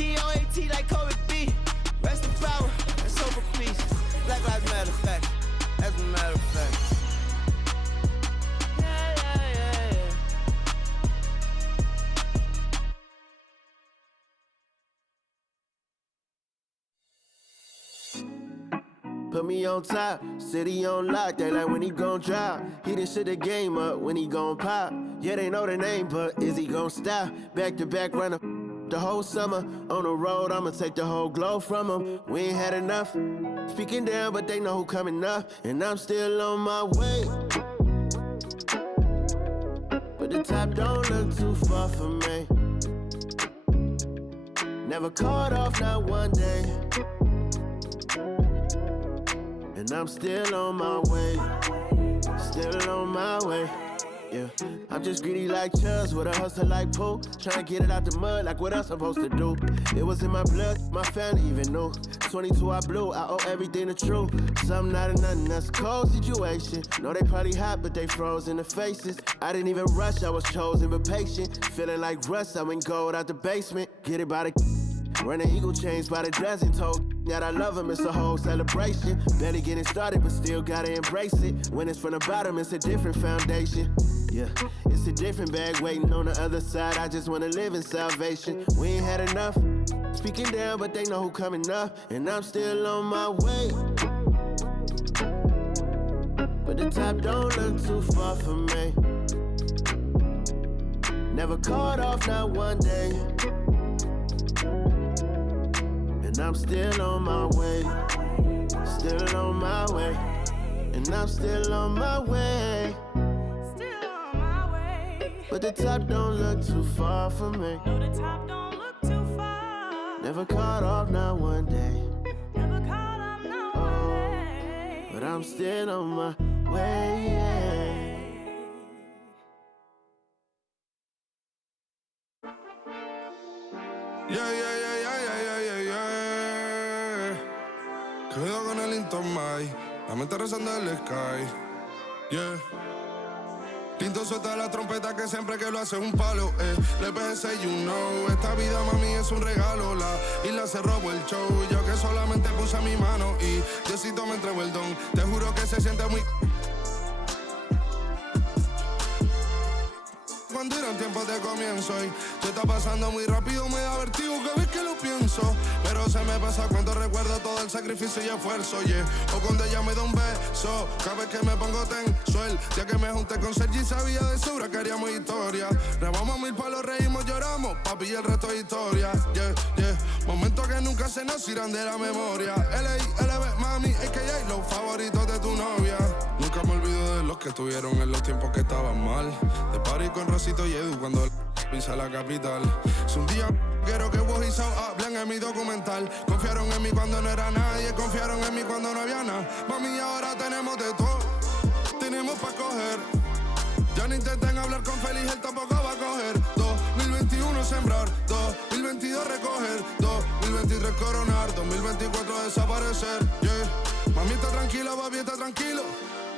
G-O-A-T like Kobe B. Rest in power, and so for peace. Black Lives Matter fact, as a matter of fact. Put me on top, city on lock, they like when he gon' drop. He done shit the game up when he gon' pop. Yeah, they know the name, but is he gon' stop? Back to back runner the whole summer. On the road, I'ma take the whole glow from him. We ain't had enough. Speaking down, but they know who coming up. And I'm still on my way. But the top don't look too far for me. Never caught off, not one day. And I'm still on my way, still on my way, yeah. I'm just greedy like Chuz, with a hustle like Pooh. Tryna get it out the mud, like what else I'm supposed to do? It was in my blood, my family even knew. 22 I blew, I owe everything to true. Something out of nothing, that's a cold situation. Know they probably hot, but they froze in the faces. I didn't even rush, I was chosen but patient. Feeling like Russ, I went gold out the basement. Get it by the running eagle chains by the dozen. Told that I love him, it's a whole celebration. Barely getting started, but still gotta embrace it. When it's from the bottom, it's a different foundation. Yeah, it's a different bag waiting on the other side. I just wanna live in salvation. We ain't had enough. Speaking down, but they know who coming up. And I'm still on my way. But the top don't look too far for me. Never caught off, not one day. And I'm still on my way, still on my way, and I'm still on my way, still on my way. But the top don't look too far for me. No, the top don't look too far. Never caught off, not one day. Never caught off, not one day. But I'm still on my way, yeah. Cuidado con el Intomai, la mente rezando el sky, yeah. Tinto suelta la trompeta que siempre que lo hace es un palo, Le pensé, you know, esta vida mami es un regalo. La isla se robó el show, yo que solamente puse mi mano y Diosito me entregó el don. Te juro que se siente muy... Cuando eran tiempos de comienzo y se está pasando muy rápido, me da vertigo cada vez que lo pienso. Pero se me pasa cuando recuerdo todo el sacrificio y esfuerzo, yeah. O cuando ella me da un beso, cada vez que me pongo tenso. El día que me junté con Sergi sabía de sobra que haríamos historia. Rebamos 1000 palos, reímos, lloramos, papi, y el resto es historia, yeah, yeah. Momentos que nunca se nos irán de la memoria. L.A.L.B. mami, a.k.a. los favoritos de tu novia. Nunca me olvido de los que estuvieron en los tiempos que estaban mal. De party con Rosito y Edu cuando pisa la capital. Si un día quiero que vos y Sao hablen en mi documental. Confiaron en mí cuando no era nadie, confiaron en mí cuando no había nada. Mami, ahora tenemos de todo, tenemos pa' coger. Ya no intenten hablar con Feliz, él tampoco va a coger. 2021 sembrar, 2022 recoger, 2023 coronar, 2024 desaparecer, yeah. Mami está tranquila, papi está tranquilo.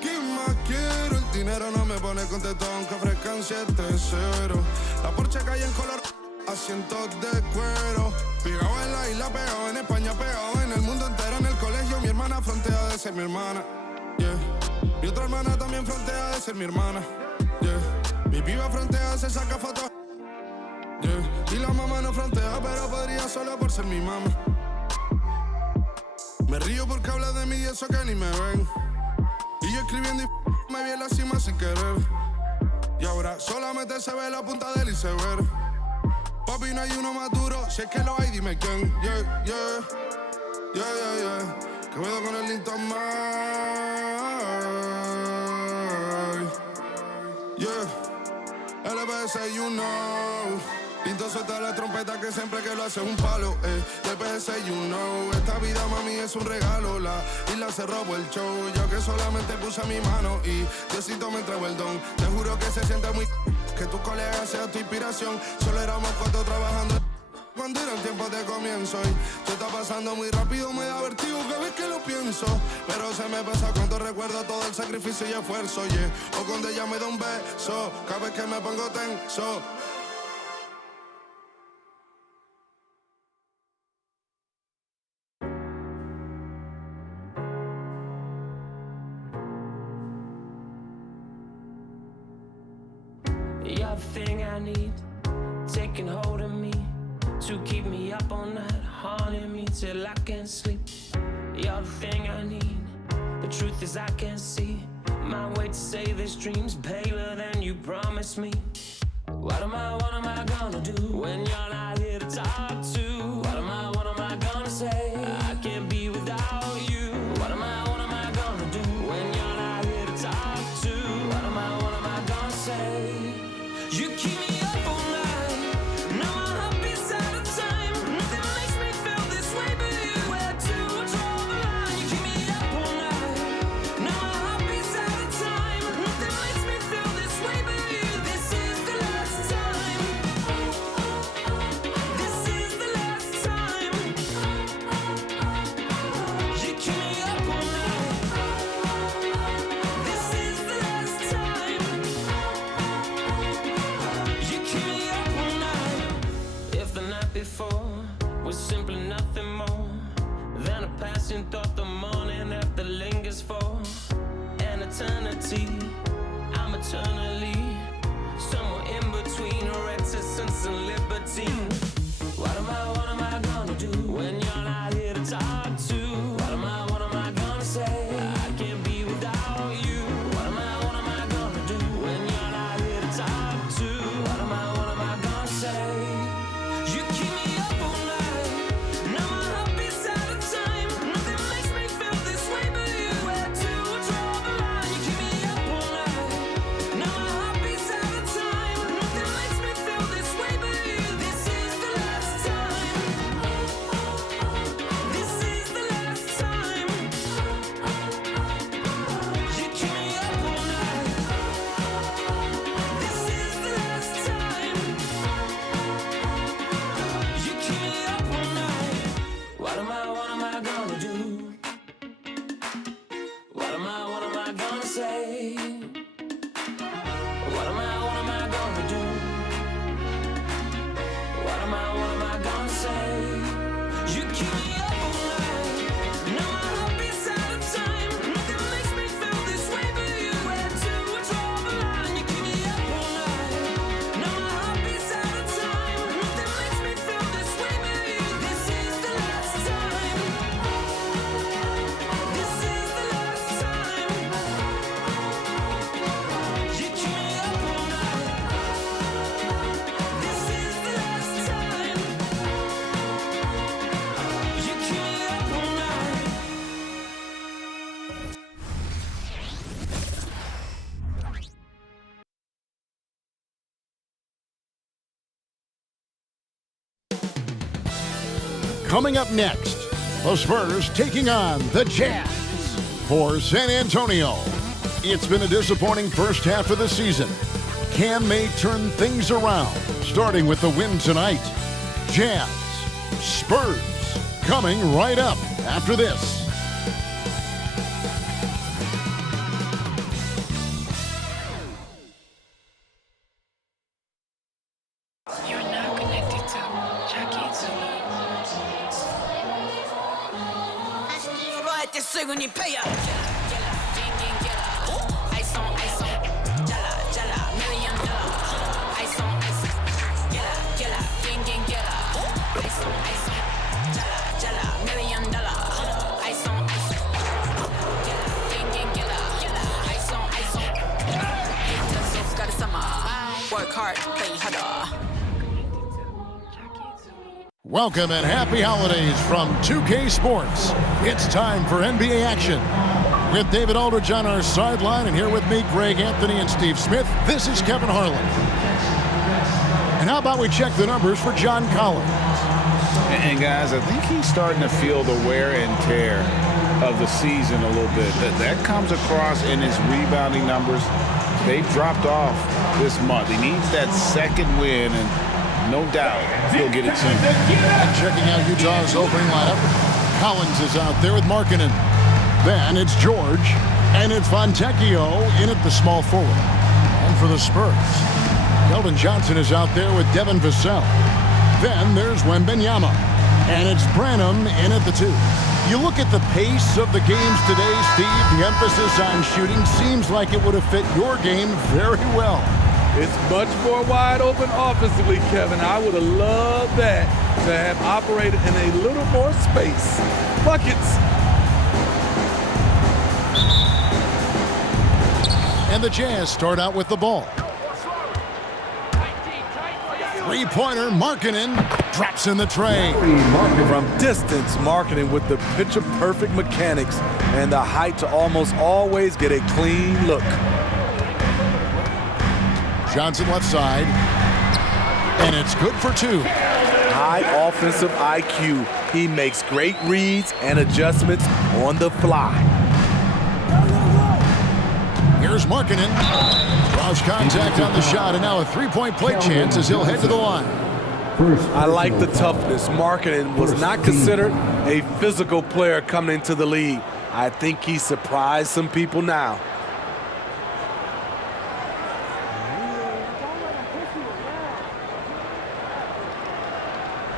¿Qué más quiero? El dinero no me pone contento aunque ofrezcan 7-0. La Porsche cae en color, asientos de cuero. Pegado en la isla, pegado en España, pegado en el mundo entero. En el colegio mi hermana frontea de ser mi hermana, yeah. Mi otra hermana también frontea de ser mi hermana, yeah. Mi piba frontea, se saca fotos, yeah. Y la mamá no frontea, pero podría solo por ser mi mamá. Me río porque habla de mí y eso que ni me ven. Y yo escribiendo y me vi en la cima sin querer. Y ahora solamente se ve la punta del iceberg. Papi, no hay uno más duro, si es que lo hay, dime quién. Yeah, yeah, yeah, yeah, yeah. Que puedo con el Intomai, yeah. LBS, you know. Tinto suelta la trompeta que siempre que lo hace es un palo, LBS, you know. Esta vida, mami, es un regalo. La isla se robó el show, yo que solamente puse mi mano y Diosito me entregó el don. Te juro que se siente muy... que tu colega sea tu inspiración. Solo éramos 4 trabajando cuando eran tiempos de comienzo y se está pasando muy rápido, me da vertigo cada vez que lo pienso. Pero se me pasa cuando recuerdo todo el sacrificio y esfuerzo, yeah. O cuando ella me da un beso, cada vez que me pongo tenso. the thing I need, taking hold of me to keep me up all night, haunting me till I can't sleep. You're the thing I need. The truth is I can't see my way to save these dreams paler than you promised me. What am I gonna do when you're not here to talk to? What am I gonna say? I can't be without you. What am I gonna do when you're not here to talk to? What am I gonna say? You keep me up all night. Now my heart beats out of time. Nothing makes me feel this way but you. Where to draw the line? You keep me up all night. Now my heart beats out of time. Nothing makes me feel this way but you. This is the last time. This is the last time. You keep me up all night. This is the last time. You keep me up all night. If the night before was simply nothing more than a passing thought, the morning after lingers for an eternity. I'm eternally somewhere in between reticence and libertine. What am I gonna do when you're not here to talk to? What am I gonna say? I can't be without you. What am I gonna do when you're not here to talk to? What am I gonna say? You keep me up all night. Now my heart beats out of time. Nothing makes me feel this way but you. Where to draw the line? You keep me up all night. Now my heart beats out of time. Nothing makes me feel this way but you. This is the last time. This is the last time. You keep me up all night. This is the last time. You keep me up all night. What am I gonna do? What am I gonna say? What am I gonna do? What am I gonna say? You keep me up all night. Now my heart beats out of time. Nothing makes me feel this way but you. Where to draw the line? You keep me up all night. Now my heart beats out of time. Nothing makes me feel this way but you. This is the last time. This is the last time. You keep me up all night. This is the last time. You keep me up all night. Coming up next, the Spurs taking on the Jazz. For San Antonio, it's been a disappointing first half of the season. Can they turn things around, starting with the win tonight? Jazz, Spurs, coming right up after this. You're now connected to Jackie Zulu. 奪えてすぐにペイヤーアイソンアイソンジャラジャラミリオンドラアイソンアイソンギャラギャラギンギンギャラアイソンアイソンジャラジャラミリオンドラアイソンアイソンギャラギンギンギャラアイソンアイソンJustお疲れ様 Work hard, play harder Welcome and happy holidays from 2K Sports. It's time for NBA action. With David Aldridge on our sideline, and here with me, Greg Anthony and Steve Smith, this is Kevin Harlan. And how about we check the numbers for John Collins? And guys, I think he's starting to feel the wear and tear of the season a little bit. That comes across in his rebounding numbers. They've dropped off this month. He needs that second win, and no doubt he'll get it soon. And checking out Utah's opening lineup, Collins is out there with Markkanen. Then it's George, and it's Fontecchio in at the small forward. And for the Spurs, Keldon Johnson is out there with Devin Vassell. Then there's Wembanyama, and it's Branham in at the 2. You look at the pace of the games today, Steve, the emphasis on shooting seems like it would have fit your game very well. It's much more wide open offensively, Kevin. I would have loved that to have operated in a little more space. Buckets. And the Jazz start out with the ball. Three-pointer, Markkanen drops in the tray. From distance, Markkanen with the picture-perfect mechanics and the height to almost always get a clean look. Johnson left side, and it's good for two. High offensive IQ. He makes great reads and adjustments on the fly. Here's Markkanen. Draws contact on the shot, and now a three-point play chance as he'll head to the line. I like the toughness. Markkanen was not considered a physical player coming into the league. I think he surprised some people now.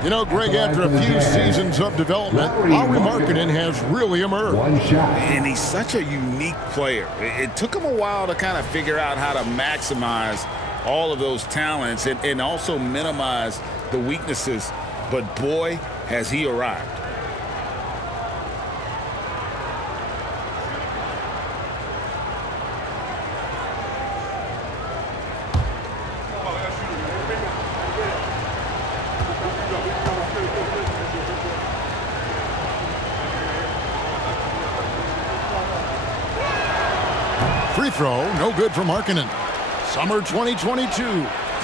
You know, Greg, after a few seasons of development, Lauri Markkanen has really emerged. And he's such a unique player. It took him a while to kind of figure out how to maximize all of those talents and also minimize the weaknesses. But boy, has he arrived. Free throw, no good for Markkanen. Summer 2022.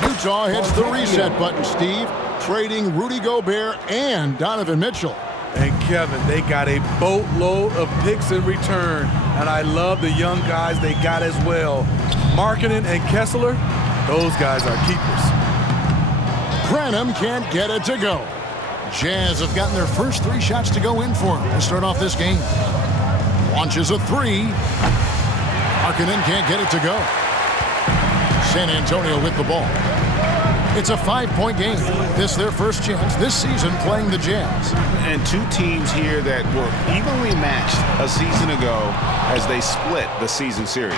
Utah hits the reset button, Steve, trading Rudy Gobert and Donovan Mitchell. And Kevin, they got a boatload of picks in return, and I love the young guys they got as well. Markkanen and Kessler, those guys are keepers. Branham can't get it to go. Jazz have gotten their first three shots to go in for him to start off this game. Launches a three. Markkanen can't get it to go. San Antonio with the ball. It's a 5-point game. This their first chance this season playing the Jazz. And two teams here that were evenly matched a season ago as they split the season series.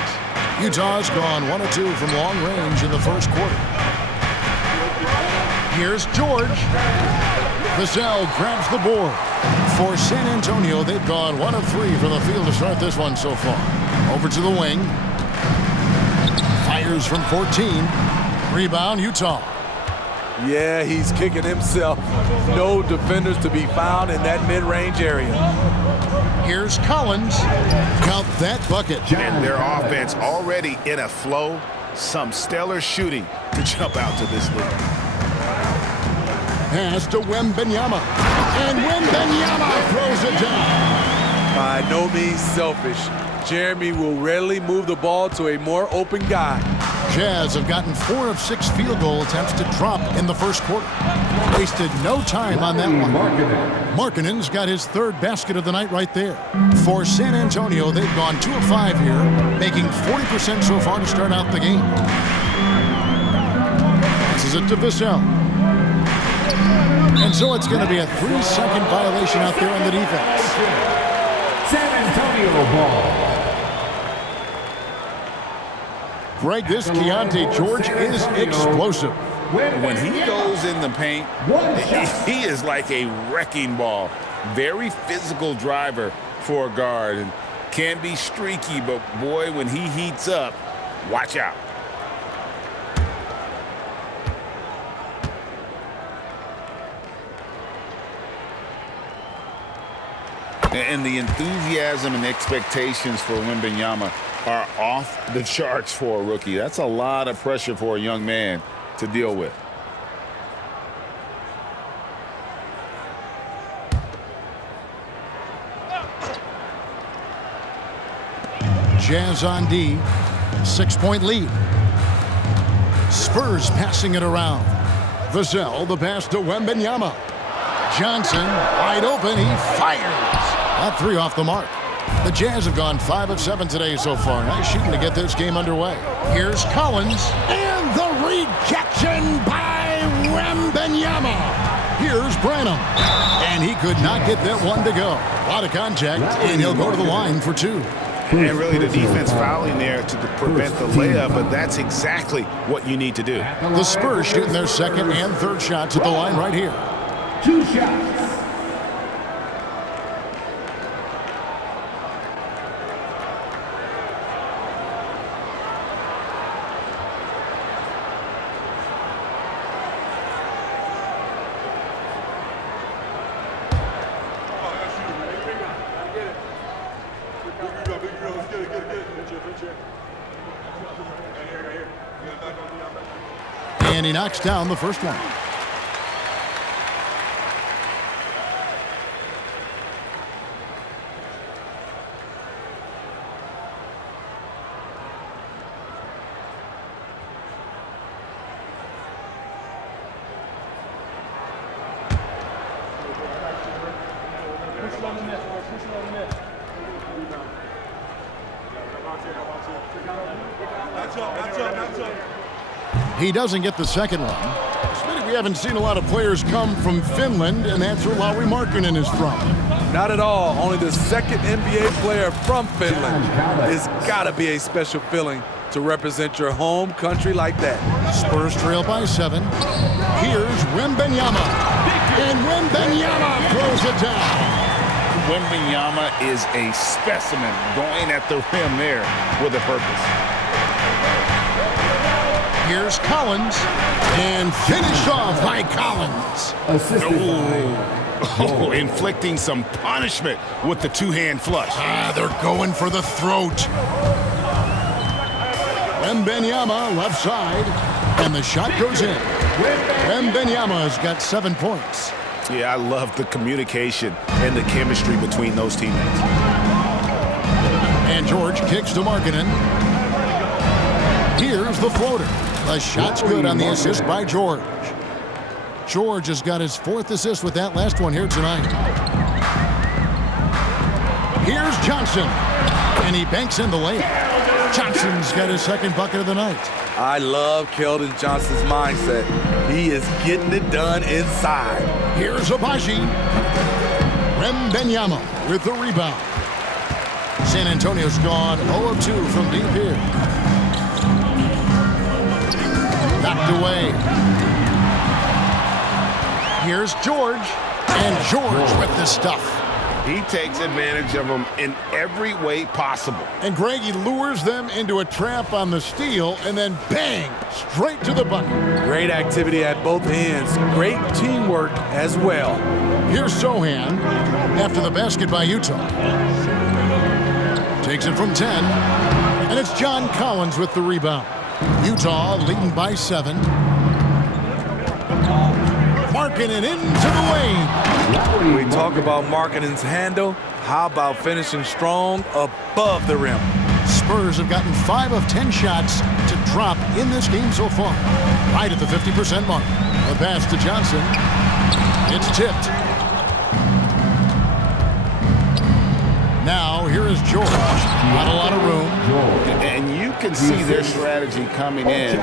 Utah's gone 1 of 2 from long range in the first quarter. Here's George. Vassell grabs the board. For San Antonio, they've gone 1 of 3 from the field to start this one so far. Over to the wing. Fires from 14. Rebound, Utah. Yeah, he's kicking himself. No defenders to be found in that mid-range area. Here's Collins. Count that bucket. And their offense already in a flow. Some stellar shooting to jump out to this lead. Pass to Wembanyama. And Wembanyama throws it down. By no means selfish. Jeremy will rarely move the ball to a more open guy. Jazz have gotten 4 of 6 field goal attempts to drop in the first quarter. Wasted no time on that one. Markkanen's got his 3rd basket of the night right there. For San Antonio, they've gone 2 of 5 here, making 40% so far to start out the game. Passes it to Vassell. And so it's going to be a 3-second violation out there on the defense. San Antonio ball. Greg, this Keontae George is explosive. When he goes in the paint, he is like a wrecking ball. Very physical driver for a guard and can be streaky, but boy, when he heats up, watch out. And the enthusiasm and expectations for Wembanyama are off the charts for a rookie. That's a lot of pressure for a young man to deal with. Jazz on D, 6-point lead. Spurs passing it around. Vassell, the pass to Wembanyama. Johnson, wide open, he fires. That 3 off the mark. The Jazz have gone 5 of 7 today so far. Nice shooting to get this game underway. Here's Collins, and the rejection by Wembanyama. Here's Branham, and he could not get that one to go. A lot of contact, and he'll go to the line for 2. And really the defense fouling there to prevent the layup, but that's exactly what you need to do. The Spurs shooting their second and third shots at the line right here. 2 shots. And he knocks down the first one. He doesn't get the second one. Smitty, we haven't seen a lot of players come from Finland, and that's where Lauri Markkanen is from. Not at all. Only the second NBA player from Finland. It's got to be a special feeling to represent your home country like that. Spurs trail by 7. Here's Wembanyama. And Wembanyama throws it down. Wembanyama is a specimen going at the rim there with a purpose. Here's Collins, and finished off by Collins. Oh, inflicting some punishment with the two-hand flush. They're going for the throat. Wembanyama left side, and the shot goes in. Wembanyama's got 7 points. Yeah, I love the communication and the chemistry between those teammates. And George kicks to Markkanen. Here's the floater. The shot's good on the assist by George. George has got his 4th assist with that last one here tonight. Here's Johnson, and he banks in the layup. Johnson's got his 2nd bucket of the night. I love Keldon Johnson's mindset. He is getting it done inside. Here's Agbaji. Wembanyama with the rebound. San Antonio's gone 0 of 2 from deep here. Knocked away. Here's George, and George with the stuff. He takes advantage of them in every way possible. And Greg, he lures them into a trap on the steal, and then bang, straight to the bucket. Great activity at both ends. Great teamwork as well. Here's Sohan after the basket by Utah. Takes it from 10, and it's John Collins with the rebound. Utah leading by 7. Markkanen into the lane. We talk about Markkanen's handle. How about finishing strong above the rim? Spurs have gotten 5 of 10 shots to drop in this game so far. Right at the 50% mark. A pass to Johnson. It's tipped. Now, here is George. Not a lot of room. And you can see their strategy coming in.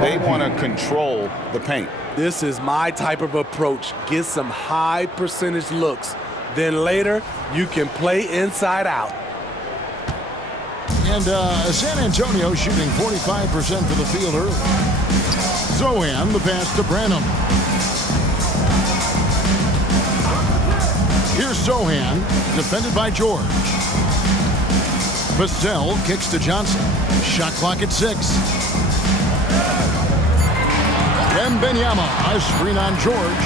They want to control the paint. This is my type of approach. Get some high percentage looks. Then later, you can play inside out. And San Antonio shooting 45% for the field early. Zohan, the pass to Branham. Here's Zohan, defended by George. Vassell kicks to Johnson. Shot clock at 6. Wembanyama, a screen on George.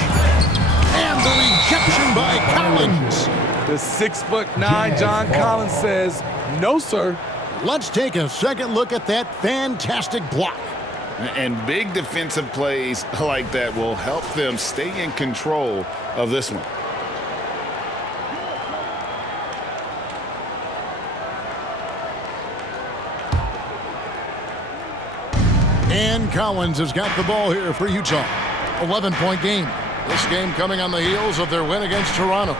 And the rejection by Collins. The 6'9" John Collins says, no, sir. Let's take a second look at that fantastic block. And big defensive plays like that will help them stay in control of this one. And Collins has got the ball here for Utah. 11-point game. This game coming on the heels of their win against Toronto.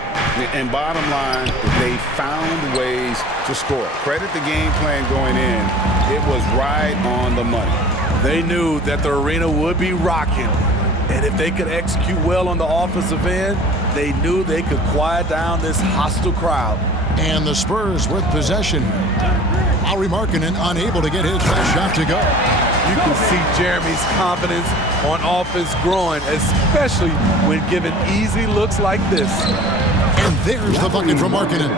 And bottom line, they found ways to score. Credit the game plan going in. It was right on the money. They knew that the arena would be rocking. And if they could execute well on the offensive end, they knew they could quiet down this hostile crowd. And the Spurs with possession. Lauri Markkanen unable to get his best shot to go. You can see Jeremy's confidence on offense growing, especially when given easy looks like this. And there's the bucket from Markkanen.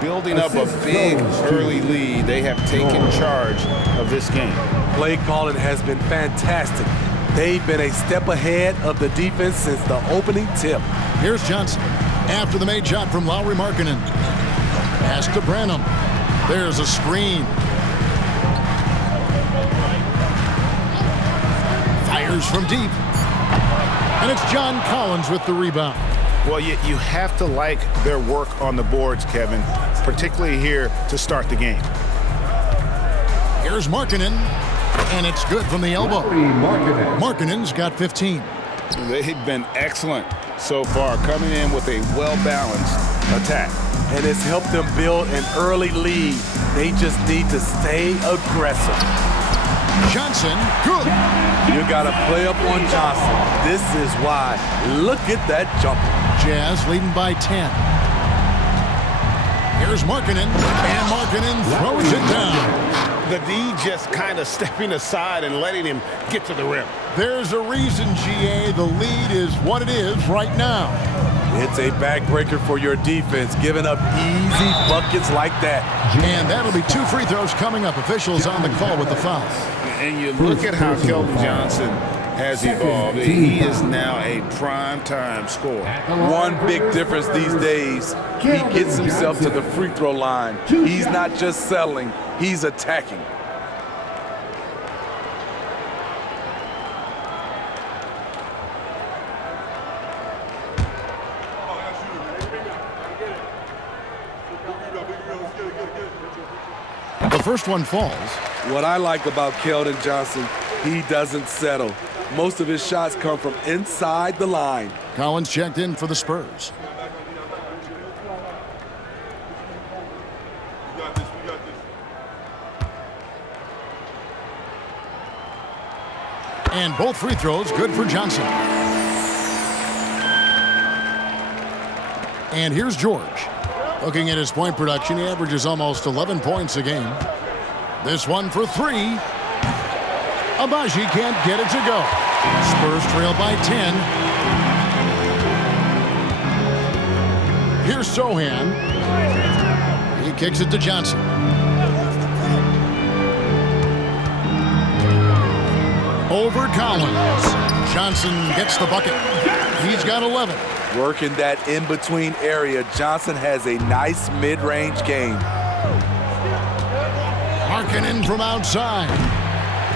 Building up a big early lead, they have taken charge of this game. Play calling has been fantastic. They've been a step ahead of the defense since the opening tip. Here's Johnson after the made shot from Lauri Markkanen. Pass to Branham. There's a screen. Fires from deep. And it's John Collins with the rebound. Well, you have to like their work on the boards, Kevin, particularly here to start the game. Here's Markkanen, and it's good from the elbow. Markkanen's got 15. They've been excellent so far, coming in with a well-balanced attack. And it's helped them build an early lead. They just need to stay aggressive. Johnson, good. You got to play up on Johnson. This is why. Look at that jumper. Jazz leading by 10. Here's Markkanen, and Markkanen throws it down. The D just kind of stepping aside and letting him get to the rim. There's a reason, GA, the lead is what it is right now. It's a backbreaker for your defense, giving up easy buckets like that. And that'll be 2 free throws coming up. Officials on the call with the foul. And you look at how Keldon Johnson has evolved. He is now a prime-time scorer. One big difference these days, he gets himself to the free throw line. He's not just settling, he's attacking. The first one falls. What I like about Keldon Johnson, he doesn't settle. Most of his shots come from inside the line. Collins checked in for the Spurs. And both free throws good for Johnson. And here's George. Looking at his point production, he averages almost 11 points a game. This one for 3. Agbaji can't get it to go. Spurs trail by 10. Here's Sohan. He kicks it to Johnson. Over Collins. Johnson gets the bucket. He's got 11. Working that in-between area, Johnson has a nice mid-range game. Markkanen from outside.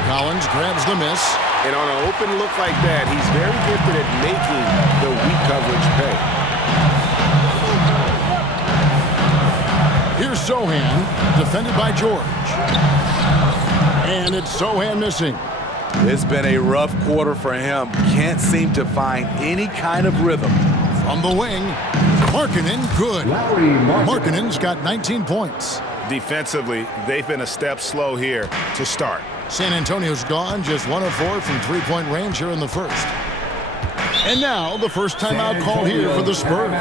Collins grabs the miss. And on an open look like that, he's very gifted at making the weak coverage pay. Here's Sohan, defended by George. And it's Sohan missing. It's been a rough quarter for him. Can't seem to find any kind of rhythm. From the wing, Markkanen, good. Markkanen's got 19 points. Defensively, they've been a step slow here to start. San Antonio's gone, just 1 of 4 from three-point range here in the first. And now, the first timeout call here for the Spurs.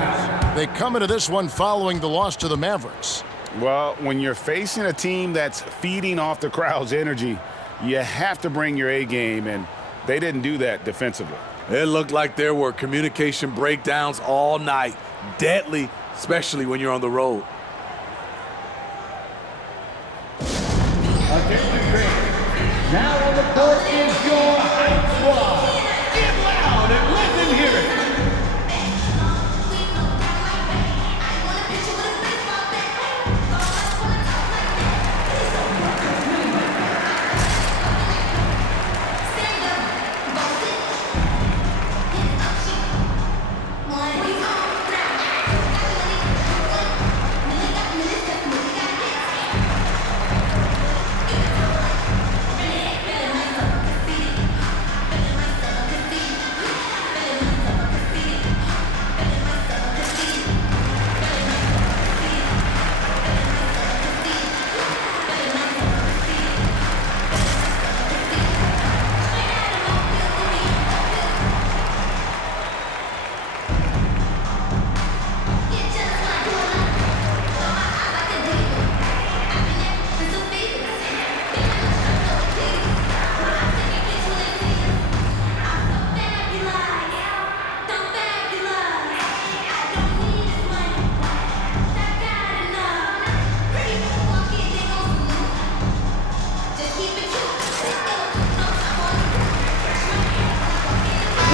They come into this one following the loss to the Mavericks. Well, when you're facing a team that's feeding off the crowd's energy, you have to bring your A game, and they didn't do that defensively. It looked like there were communication breakdowns all night. Deadly, especially when you're on the road. Now on the court is your hype squad. Get loud and let them hear it.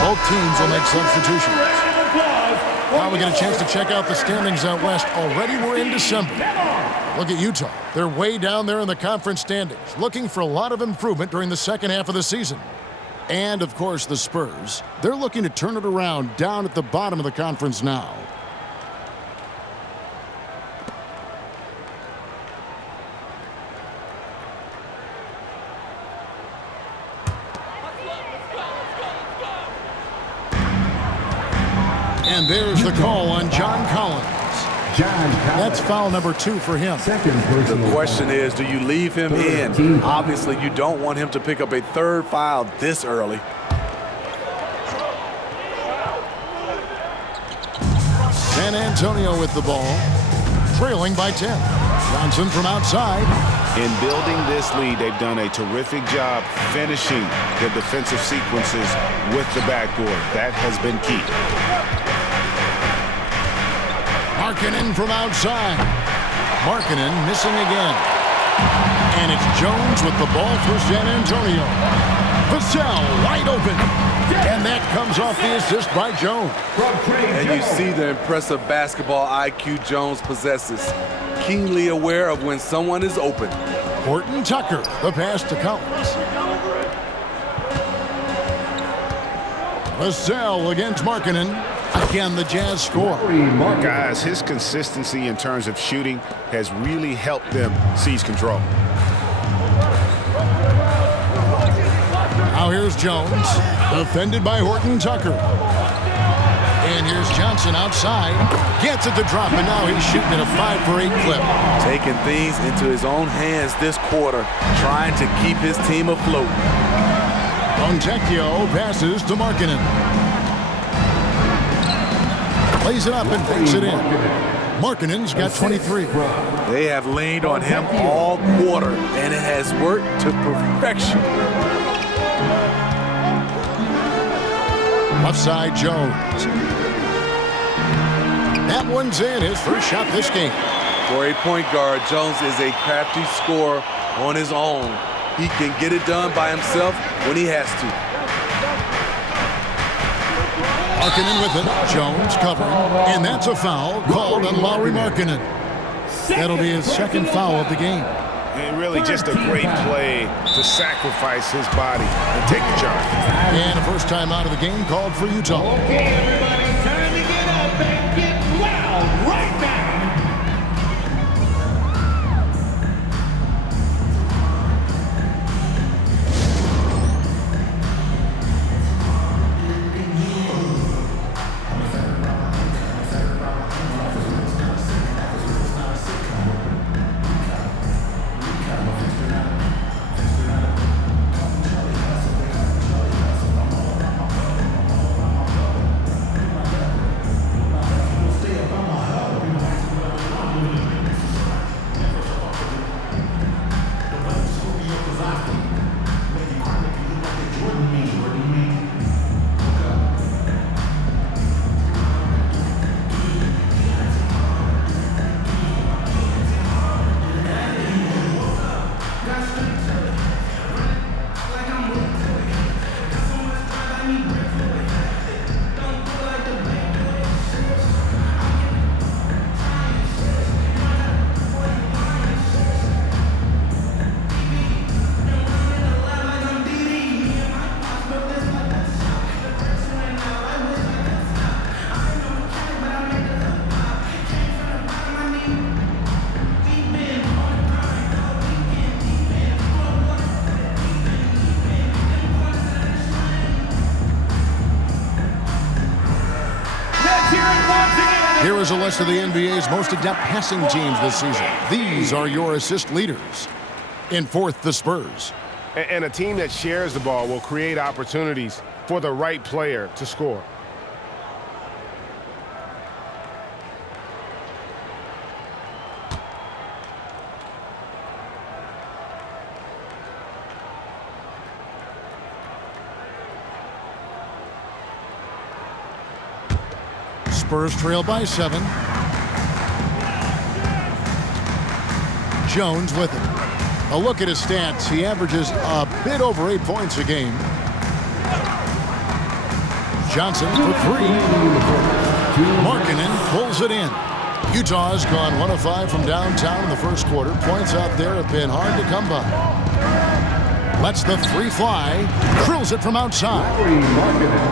Both teams will make substitutions. Now we get a chance to check out the standings out west. Already we're in December. Look at Utah. They're way down there in the conference standings, looking for a lot of improvement during the second half of the season. And, of course, the Spurs. They're looking to turn it around down at the bottom of the conference now. And there's the call on John Collins. That's foul number 2 for him. The question is, do you leave him in? Obviously, you don't want him to pick up a third foul this early. San Antonio with the ball, trailing by 10. Johnson from outside. In building this lead, they've done a terrific job finishing their defensive sequences with the backboard. That has been key. Markkanen from outside. Markkanen missing again. And it's Jones with the ball for San Antonio. Vassell wide open. And that comes off the assist by Jones. And you see the impressive basketball IQ Jones possesses. Keenly aware of when someone is open. Horton Tucker, the pass to Collins. Vassell against Markkanen. Again, the Jazz score. Guys, his consistency in terms of shooting has really helped them seize control. Now here's Jones, defended by Horton Tucker. And here's Johnson outside. Gets it to drop, and now he's shooting at a 5 for 8 clip. Taking things into his own hands this quarter, trying to keep his team afloat. Fontecchio passes to Markkanen. Plays it up and takes it in. Markkanen's got 23. They have leaned on him all quarter, and it has worked to perfection. Left side, Jones. That one's in, his first shot this game. For a point guard, Jones is a crafty scorer on his own. He can get it done by himself when he has to. Markkanen with it. Jones covering. And that's a foul called on Lauri Markkanen. That'll be his second foul of the game. And really just a great play to sacrifice his body and take the charge. And a first time out of the game called for Utah. Okay, everybody, time to get up and get loud right now. Here is a list of the NBA's most adept passing teams this season. These are your assist leaders. In fourth, the Spurs. And a team that shares the ball will create opportunities for the right player to score. Spurs trail by 7. Jones with it. A look at his stats. He averages a bit over 8 points a game. Johnson for three. Markkanen pulls it in. Utah's gone 1 of 5 from downtown in the first quarter. Points out there have been hard to come by. Lets the three fly. Drills it from outside.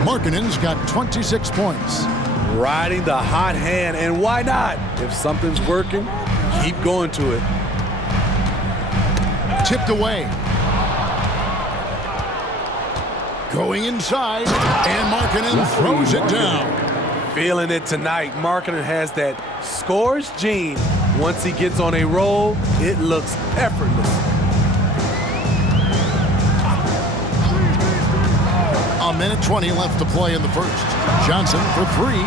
Markkanen's got 26 points. Riding the hot hand, and why not? If something's working, keep going to it. Tipped away. Going inside, and Markkanen throws it down. Feeling it tonight. Markkanen has that scores gene. Once he gets on a roll, it looks effortless. A minute 20 left to play in the first. Johnson for three.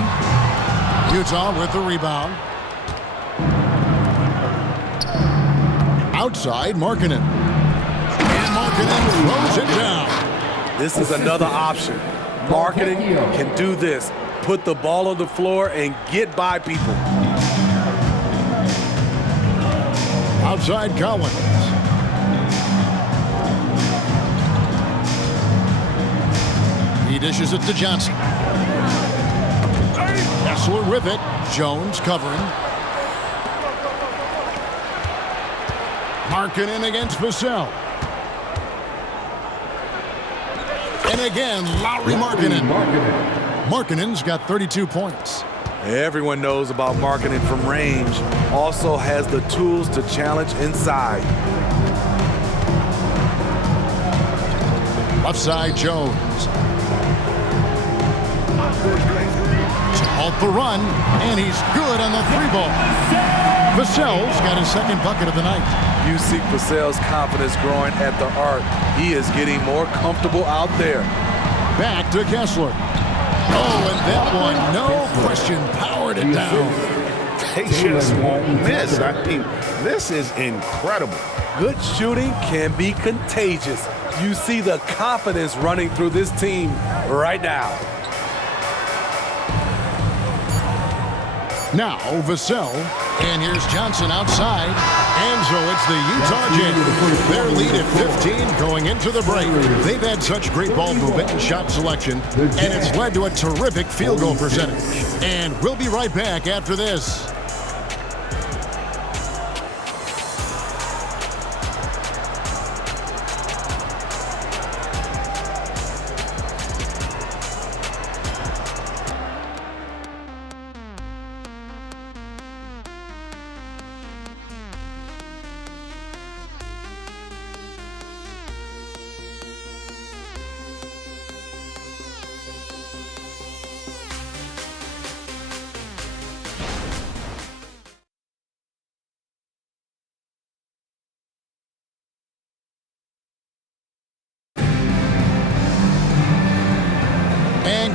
Utah with the rebound. Outside, Markkanen. And Markkanen throws it down. This is another option. Markkanen can do this. Put the ball on the floor and get by people. Outside, Collins. He dishes it to Johnson. Kessler with it. Jones covering. Markkanen against Vassell. And again, Lauri Markkanen. Markkanen's got 32 points. Everyone knows about Markkanen from range. Also has the tools to challenge inside. Left side, Jones. To halt the run, and he's good on the three ball. Vassell's got his second bucket of the night. You see Vassell's confidence growing at the arc. He is getting more comfortable out there. Back to Kessler. Oh, and that one, no question, powered it down. They just won't miss. I mean, this is incredible. Good shooting can be contagious. You see the confidence running through this team right now. Now Vassell, and here's Johnson outside, and so it's the Utah Jazz. Their lead at 15 going into the break. They've had such great ball movement and shot selection, and it's led to a terrific field goal percentage. And we'll be right back after this.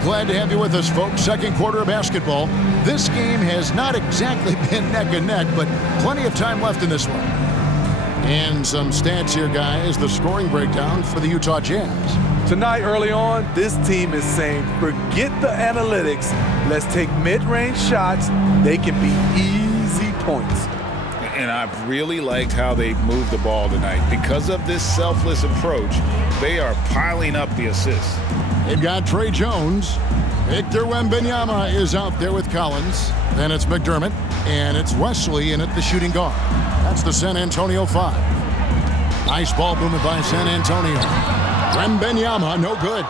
Glad to have you with us, folks. Second quarter of basketball. This game has not exactly been neck and neck, but plenty of time left in this one. And some stats here, guys. The scoring breakdown for the Utah Jazz. Tonight, early on, this team is saying, forget the analytics. Let's take mid-range shots. They can be easy points. And I've really liked how they've moved the ball tonight. Because of this selfless approach, they are piling up the assists. They've got Trey Jones. Victor Wembanyama is out there with Collins. Then it's McDermott, and it's Wesley in at the shooting guard. That's the San Antonio 5. Nice ball movement by San Antonio. Wembanyama, no good.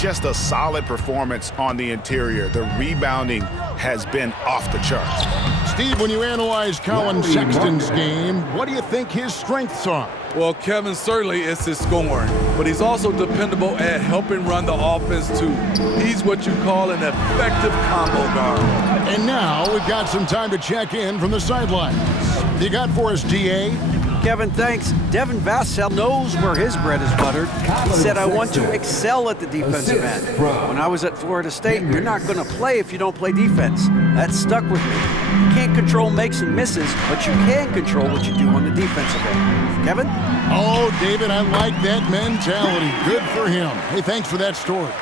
Just a solid performance on the interior. The rebounding has been off the charts. Steve, when you analyze Colin Sexton's game, what do you think his strengths are? Well, Kevin, certainly it's his scoring, but he's also dependable at helping run the offense, too. He's what you call an effective combo guard. And now we've got some time to check in from the sidelines. What you got for us, DA? Kevin, thanks. Devin Vassell knows where his bread is buttered. He said, I want to excel at the defensive end. When I was at Florida State, you're not going to play if you don't play defense. That stuck with me. You can't control makes and misses, but you can control what you do on the defensive end. Kevin? Oh, David, I like that mentality. Good for him. Hey, thanks for that story.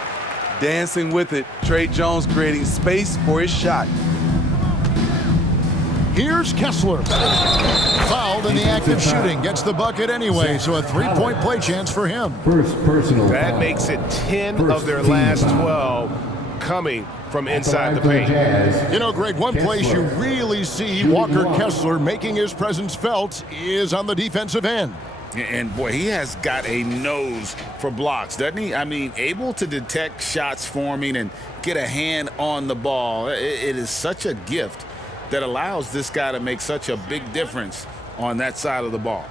Dancing with it. Trey Jones creating space for his shot. Here's Kessler. Fouled in the act of shooting. Gets the bucket anyway, so a three-point play chance for him. That makes it 10 of their last 12. coming from inside the paint. You know, Greg, one place you really see Walker Kessler making his presence felt is on the defensive end. And boy, he has got a nose for blocks, doesn't he? I mean, able to detect shots forming and get a hand on the ball. It is such a gift that allows this guy to make such a big difference on that side of the ball.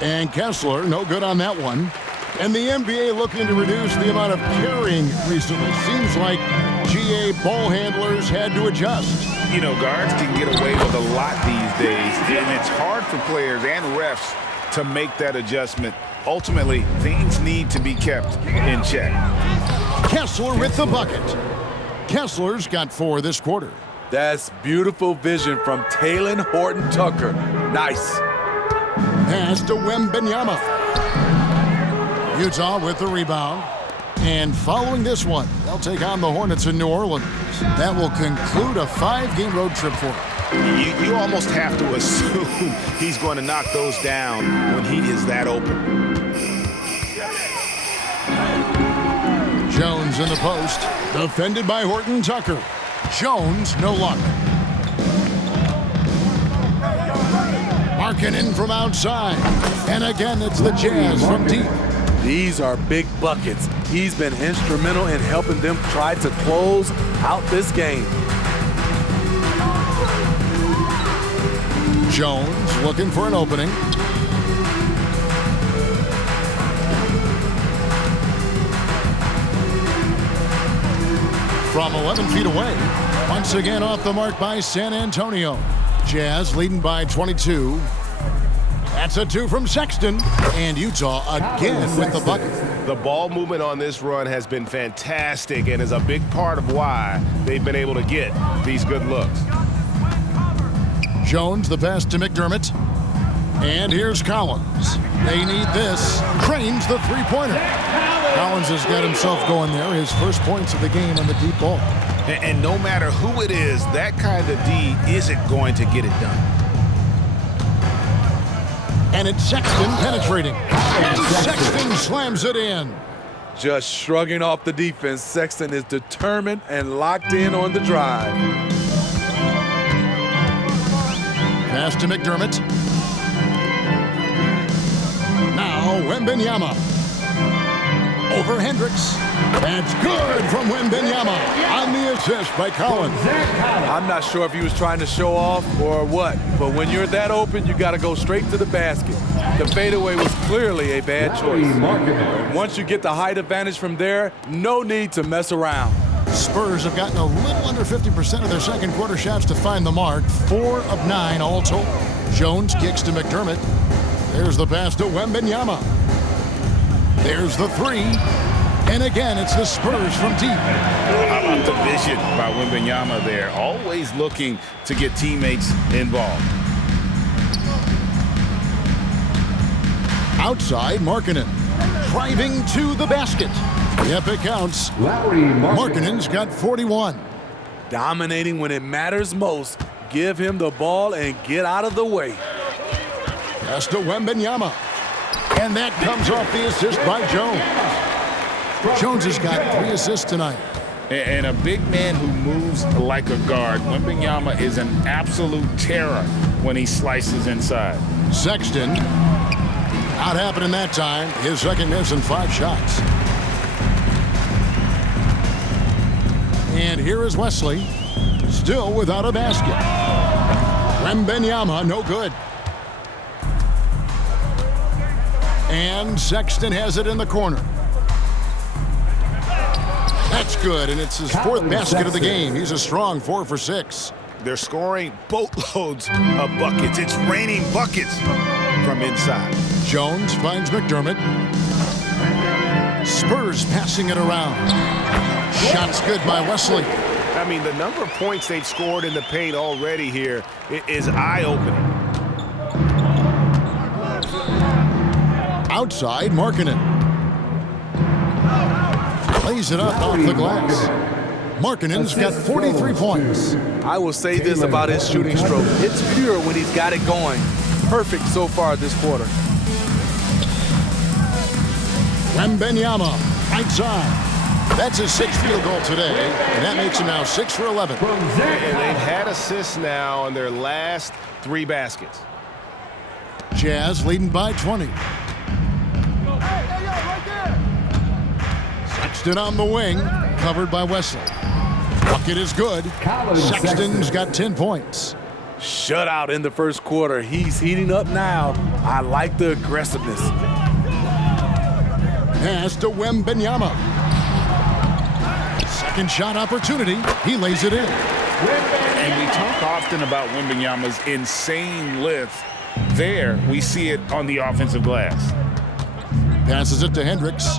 And Kessler, no good on that one. And the NBA looking to reduce the amount of carrying recently. Seems like GA ball handlers had to adjust. You know, guards can get away with a lot these days, and it's hard for players and refs to make that adjustment. Ultimately, things need to be kept in check. Kessler with the bucket. Kessler's got 4 this quarter. That's beautiful vision from Talen Horton-Tucker. Nice. Pass to Wembanyama. Utah with the rebound. And following this one, they'll take on the Hornets in New Orleans. That will conclude a 5-game road trip for them. You almost have to assume he's going to knock those down when he is that open. Jones in the post, defended by Horton-Tucker. Jones, no luck. Markkanen from outside. And again, it's the Jazz from deep. These are big buckets. He's been instrumental in helping them try to close out this game. Jones looking for an opening. From 11 feet away. Once again off the mark by San Antonio. Jazz leading by 22. That's a 2 from Sexton. And Utah again with the bucket. The ball movement on this run has been fantastic and is a big part of why they've been able to get these good looks. Jones, the pass to McDermott. And here's Collins. They need this. Cranes the three-pointer. Collins has got himself going there. His first points of the game on the deep ball. And no matter who it is, that kind of D isn't going to get it done. And it's Sexton penetrating. And Sexton slams it in. Just shrugging off the defense, Sexton is determined and locked in on the drive. Pass to McDermott. Now Wembanyama. Over Hendricks. That's good from Wembanyama on the assist by Collins. I'm not sure if he was trying to show off or what, but when you're that open, you got to go straight to the basket. The fadeaway was clearly a bad choice. And once you get the height advantage from there, no need to mess around. Spurs have gotten a little under 50% of their second quarter shots to find the mark. 4 of 9 all told. Jones kicks to McDermott. There's the pass to Wembanyama. There's the 3. And again, it's the Spurs from deep. How about the vision by Wembanyama there? Always looking to get teammates involved. Outside, Markkanen. Driving to the basket. Yep, it counts. Markkanen's got 41. Dominating when it matters most. Give him the ball and get out of the way. Pass to Wembanyama. And that comes off the assist by Jones. Jones has got 3 assists tonight. And a big man who moves like a guard. Wembanyama is an absolute terror when he slices inside. Sexton. Not happening that time. His second miss in 5 shots. And here is Wesley. Still without a basket. Wembanyama, no good. And Sexton has it in the corner. That's good, and it's his 4th basket of the game. He's a strong 4 for 6. They're scoring boatloads of buckets. It's raining buckets from inside. Jones finds McDermott. Spurs passing it around. Shots good by Wesley. I mean, the number of points they've scored in the paint already here is eye-opening. Outside, Markkanen. Plays it up off the glass. Markkanen's got 43 points. I will say this about his shooting stroke. It's pure when he's got it going. Perfect so far this quarter. Wembanyama, right side. That's his 6th field goal today, and that makes him now 6 for 11. And they've had assists now on their last 3 baskets. Jazz leading by 20. Sexton on the wing, covered by Wesley. Bucket is good. Sexton's got 10 points. Shutout in the first quarter. He's heating up now. I like the aggressiveness. Pass to Wembanyama. Second shot opportunity. He lays it in. And we talk often about Wembanyama's insane lift. There, we see it on the offensive glass. Passes it to Hendricks.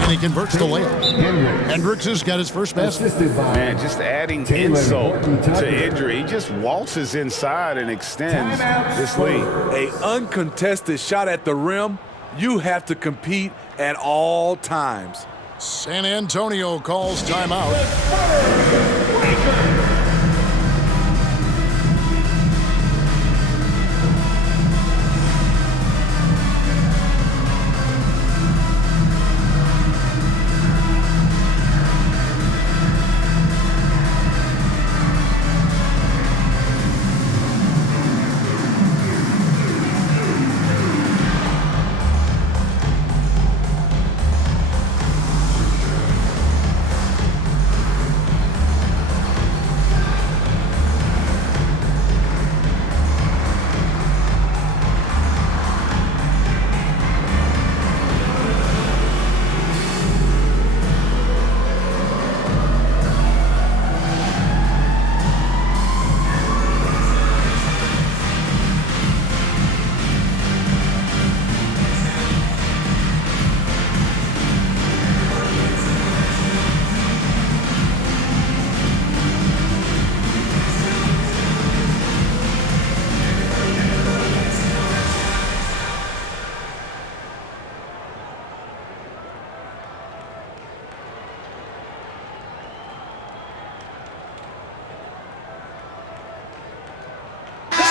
And he converts the layup. Hendricks has got his first basket. Man, just adding insult to injury. He just waltzes inside and extends this lead. An uncontested shot at the rim. You have to compete at all times. San Antonio calls timeout.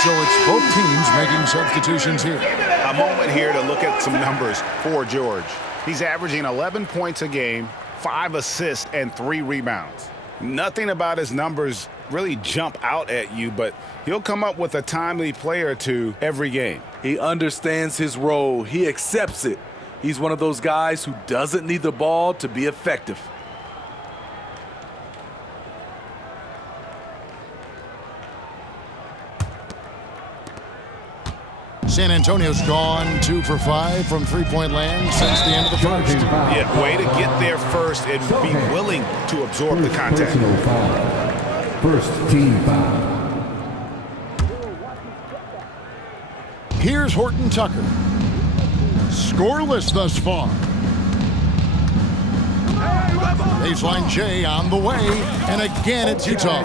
So it's both teams making substitutions here. A moment here to look at some numbers for George. He's averaging 11 points a game, 5 assists, and 3 rebounds. Nothing about his numbers really jump out at you, but he'll come up with a timely play or two every game. He understands his role. He accepts it. He's one of those guys who doesn't need the ball to be effective. San Antonio's gone 2 for 5 from three-point land since the end of the first. Yeah, way to get there first and be willing to absorb the contact. First team foul. Here's Horton Tucker. Scoreless thus far. Baseline J on the way, and again it's Utah.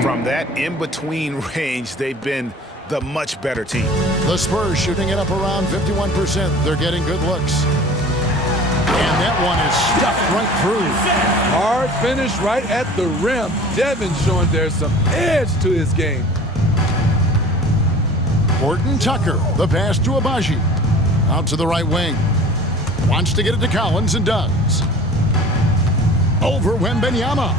From that in-between range, they've been the much better team. The Spurs shooting it up around 51%. They're getting good looks. And that one is stuffed right through. Hard finish right at the rim. Devin showing there's some edge to his game. Horton Tucker, the pass to Agbaji. Out to the right wing. Wants to get it to Collins and does. Over Wembanyama.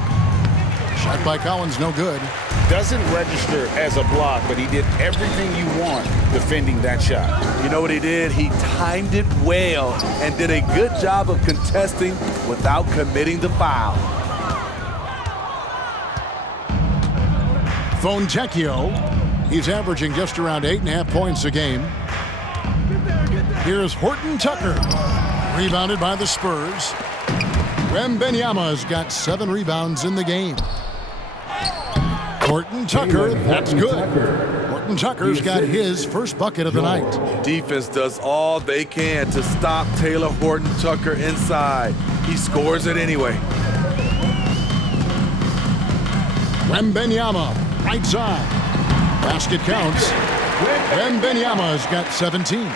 Shot by Collins, no good. Doesn't register as a block, but he did everything you want defending that shot. You know what he did? He timed it well and did a good job of contesting without committing the foul. Fontecchio, he's averaging just around 8.5 points a game. Here's Horton Tucker, rebounded by the Spurs. Wembanyama's got 7 rebounds in the game. Horton Tucker, that's good. Horton Tucker's got his first bucket of the night. Defense does all they can to stop Taylor Horton Tucker inside. He scores it anyway. Wembanyama, right side. Basket counts. Wembanyama's got 17.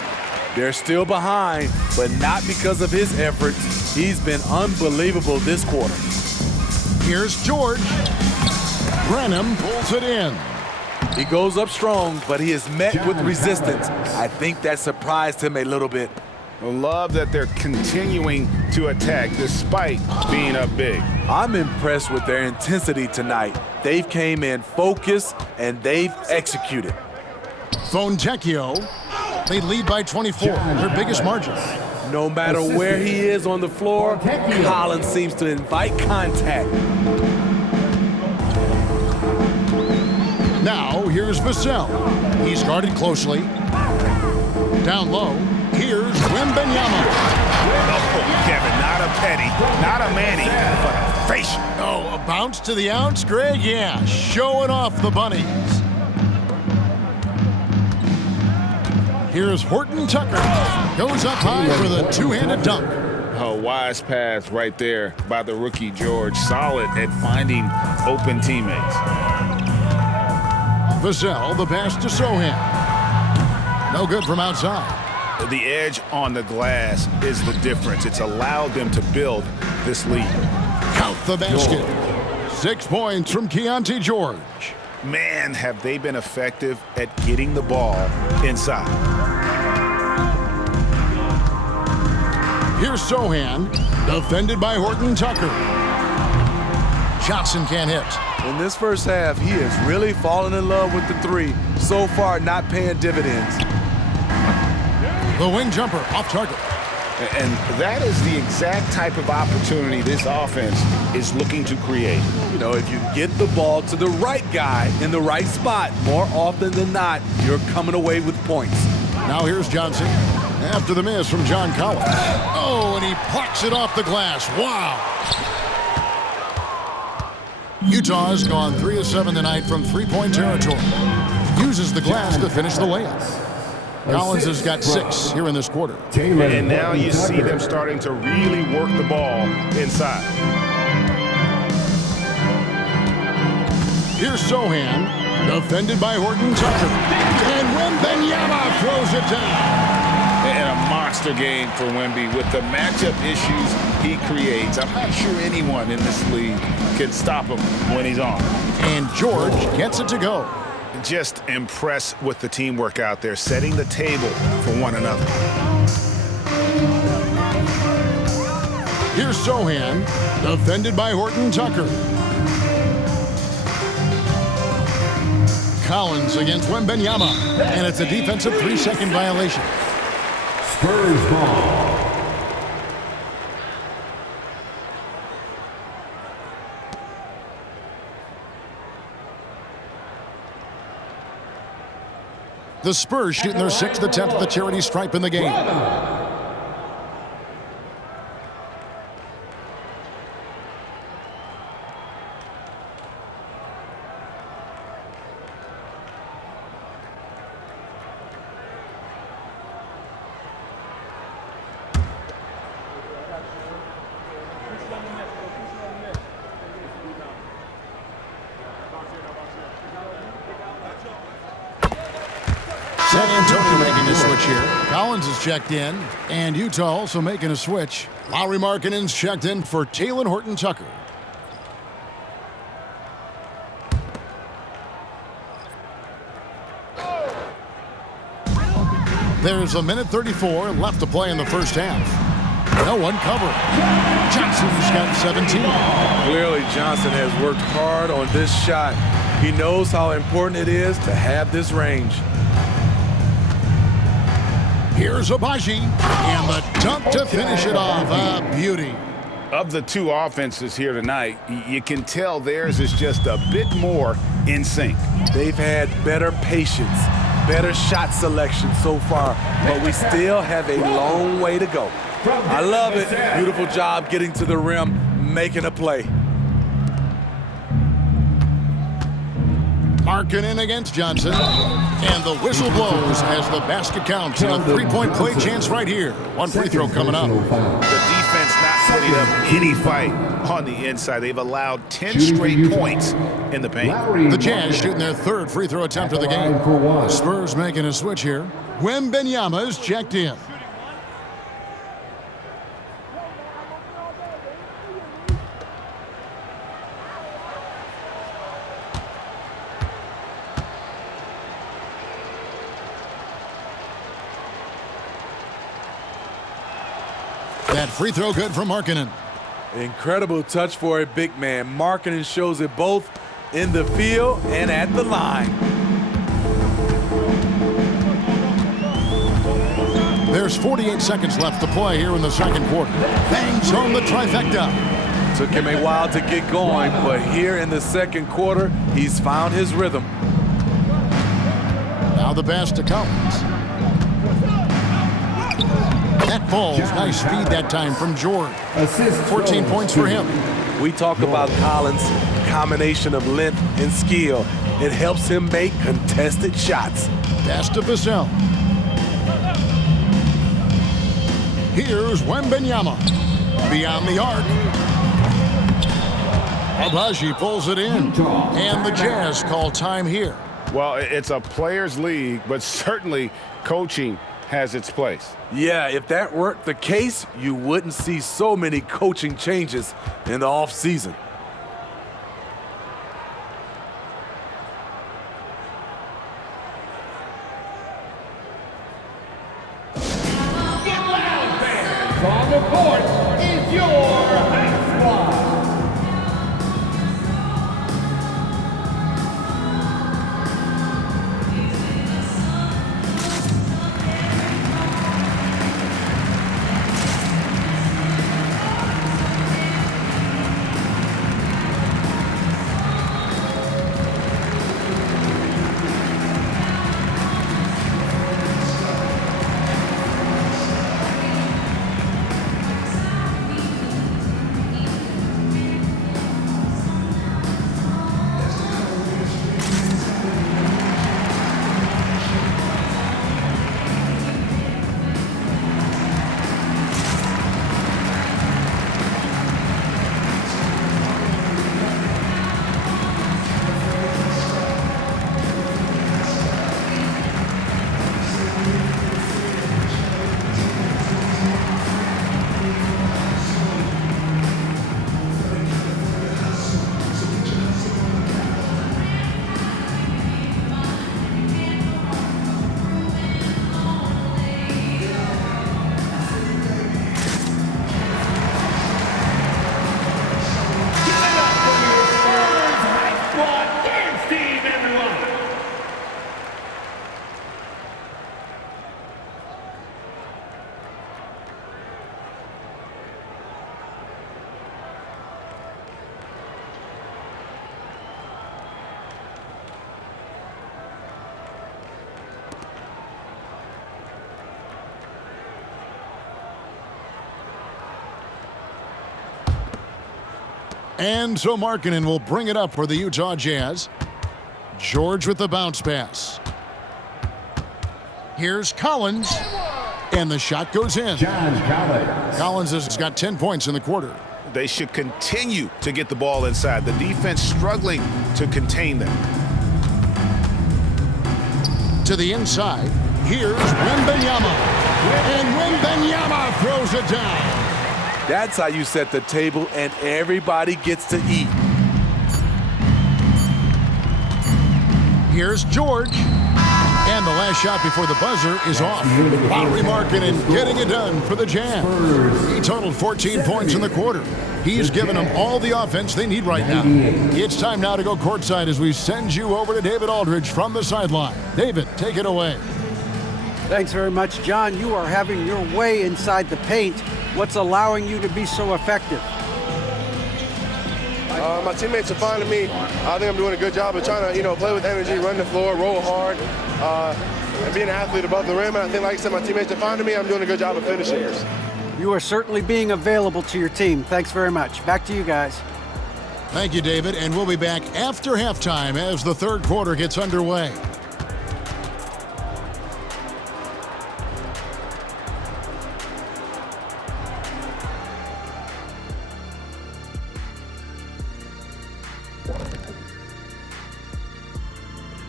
They're still behind, but not because of his efforts. He's been unbelievable this quarter. Here's George. Branham pulls it in. He goes up strong, but he is met with resistance. I think that surprised him a little bit. I love that they're continuing to attack despite being up big. I'm impressed with their intensity tonight. They've came in focused, and they've executed. Fontecchio, they lead by 24, their biggest margin. No matter where he is on the floor, Collins seems to invite contact. Now, here's Vassell. He's guarded closely. Down low, here's Wembanyama. Oh, Kevin, not a petty, not a Manny, but a facial. Oh, a bounce to the ounce, Greg? Yeah, showing off the bunnies. Here's Horton Tucker. Goes up high for the two-handed dunk. A wise pass right there by the rookie George. Solid at finding open teammates. Vassell, the pass to Sohan. No good from outside. The edge on the glass is the difference. It's allowed them to build this lead. Count the basket. 6 points from Keontae George. Man, have they been effective at getting the ball inside. Here's Sohan, defended by Horton Tucker. Johnson can't hit. In this first half, he has really fallen in love with the three. So far, not paying dividends. The wing jumper off target. And that is the exact type of opportunity this offense is looking to create. You know, if you get the ball to the right guy in the right spot, more often than not, you're coming away with points. Now here's Johnson after the miss from John Collins. Oh, and he plucks it off the glass. Wow. Utah's gone 3 of 7 tonight from three-point territory. Uses the glass to finish the layup. Collins has got 6 here in this quarter. And now you see them starting to really work the ball inside. Here's Sohan, defended by Horton Tucker. And Wembanyama throws it down. And a monster game for Wemby with the matchup issues he creates. I'm not sure anyone in this league can stop him when he's on. And George gets it to go. Just impressed with the teamwork out there, setting the table for one another. Here's Sohan, defended by Horton Tucker. Collins against Wembanyama, and it's a defensive 3-second violation. Spurs ball. The Spurs shooting their 6th attempt at the charity stripe in the game. San Antonio making a switch here. Collins is checked in, and Utah also making a switch. Lauri Markkanen's checked in for Talen Horton Tucker. There's 1:34 left to play in the first half. No one covering. Johnson's got 17. Clearly, Johnson has worked hard on this shot. He knows how important it is to have this range. Here's Agbaji, and the dunk to finish it off. A beauty. Of the two offenses here tonight, you can tell theirs is just a bit more in sync. They've had better patience, better shot selection so far, but we still have a long way to go. I love it. Beautiful job getting to the rim, making a play. Markkanen against Johnson. And the whistle blows as the basket counts. And a 3-point play chance right here. One free throw coming up. The defense not putting up any fight on the inside. They've allowed 10 straight points in the paint. The Jazz shooting their third free throw attempt of the game. The Spurs making a switch here. Wembanyama is checked in. That free throw good from Markkanen. Incredible touch for a big man. Markkanen shows it both in the field and at the line. There's 48 seconds left to play here in the second quarter. Bangs home the trifecta. Took him a while to get going, but here in the second quarter, he's found his rhythm. Now the pass to Collins. That falls. Nice feed that time from George. 14 points for him. We talk about Collins' combination of length and skill. It helps him make contested shots. Pass to Vassell. Here's Wembanyama. Beyond the arc. Agbaji pulls it in. And the Jazz call time here. Well, it's a players' league, but certainly coaching has its place. Yeah, if that weren't the case, you wouldn't see so many coaching changes in the offseason. Get loud, fans! On the court is your high squad. And so Markkanen will bring it up for the Utah Jazz. George with the bounce pass. Here's Collins. And the shot goes in. Collins has got 10 points in the quarter. They should continue to get the ball inside. The defense struggling to contain them. To the inside. Here's Wembanyama. And Wembanyama throws it down. That's how you set the table and everybody gets to eat. Here's George. And the last shot before the buzzer is off. Lauri Markkanen getting it done for the Jazz. He totaled 14 points in the quarter. He's given them all the offense they need right now. It's time now to go courtside as we send you over to David Aldridge from the sideline. David, take it away. Thanks very much, John. You are having your way inside the paint. What's allowing you to be so effective? My teammates are finding me. I think I'm doing a good job of trying to, play with energy, run the floor, roll hard, and be an athlete above the rim. And I think, like I said, my teammates are finding me. I'm doing a good job of finishing. You are certainly being available to your team. Thanks very much. Back to you guys. Thank you, David. And we'll be back after halftime as the third quarter gets underway.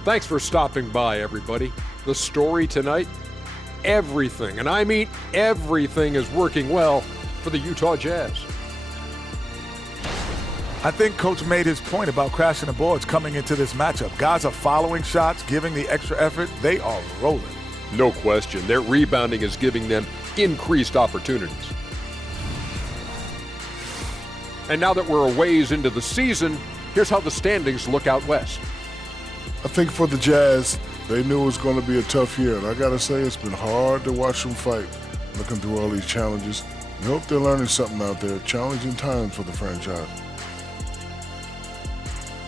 Thanks for stopping by, everybody. The story tonight, everything, and I mean everything, is working well for the Utah Jazz. I think Coach made his point about crashing the boards coming into this matchup. Guys are following shots, giving the extra effort. They are rolling. No question. Their rebounding is giving them increased opportunities. And now that we're a ways into the season, here's how the standings look out west. I think for the Jazz, they knew it was going to be a tough year. And I got to say, it's been hard to watch them fight, looking through all these challenges. We hope they're learning something out there. Challenging times for the franchise.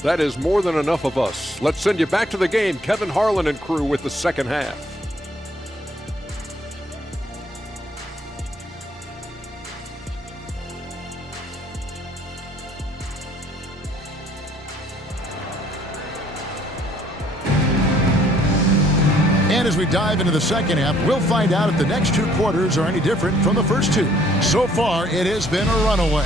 That is more than enough of us. Let's send you back to the game. Kevin Harlan and crew with the second half. And as we dive into the second half, we'll find out if the next two quarters are any different from the first two. So far, it has been a runaway.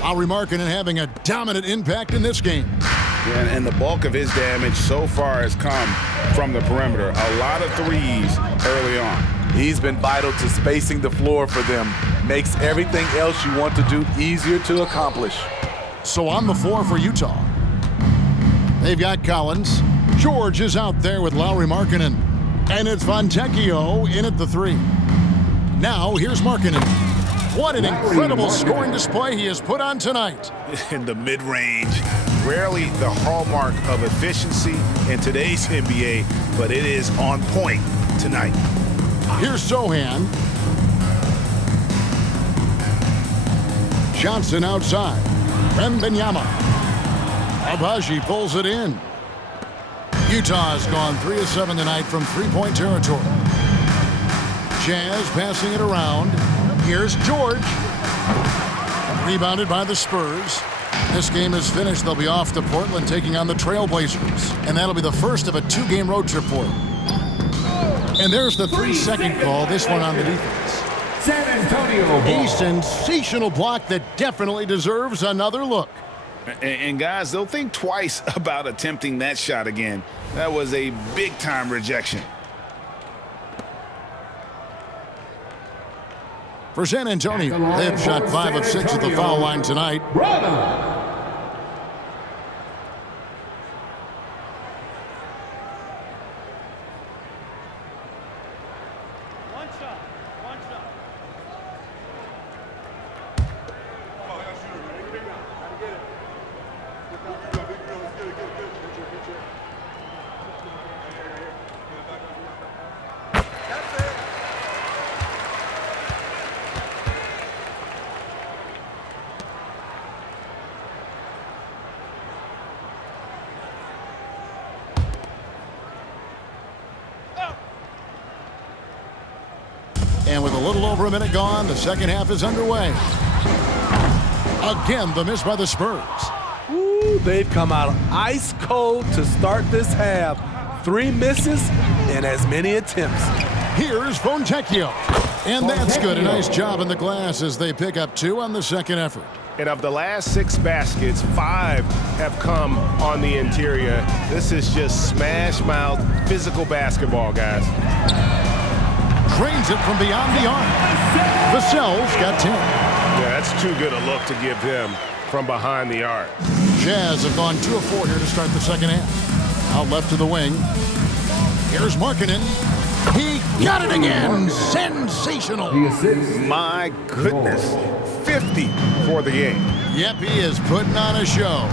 Lauri Markkanen having a dominant impact in this game. Yeah, and the bulk of his damage so far has come from the perimeter. A lot of threes early on. He's been vital to spacing the floor for them. Makes everything else you want to do easier to accomplish. So on the floor for Utah, they've got Collins. George is out there with Lauri Markkanen. And it's Fontecchio in at the three. Now here's Markkanen. What an incredible scoring display he has put on tonight. In the mid-range, rarely the hallmark of efficiency in today's NBA, but it is on point tonight. Here's Sohan. Johnson outside. Wembanyama. Agbaji pulls it in. Utah has gone 3 of 7 tonight from three-point territory. Jazz passing it around. Here's George. Rebounded by the Spurs. This game is finished. They'll be off to Portland taking on the Trailblazers. And that'll be the first of a 2-game road trip for them. And there's the 3-second call, this one on the defense. San Antonio ball. A sensational block that definitely deserves another look. And guys, they'll think twice about attempting that shot again. That was a big-time rejection. For San Antonio, they've shot 5 of 6 at the foul line tonight. Branham. And with a little over a minute gone, the second half is underway. Again, the miss by the Spurs. Ooh, they've come out ice cold to start this half. 3 misses and as many attempts. Here's Fontecchio. And that's good. A nice job in the glass as they pick up 2 on the second effort. And of the last 6 baskets, 5 have come on the interior. This is just smash-mouth physical basketball, guys. Drains it from beyond the arc. Vassell's got 10. Yeah, that's too good a look to give him from behind the arc. Jazz have gone 2 of 4 here to start the second half. Out left to the wing. Here's Markkanen. He got it again. Sensational. My goodness. 50 for the game. Yep, he is putting on a show.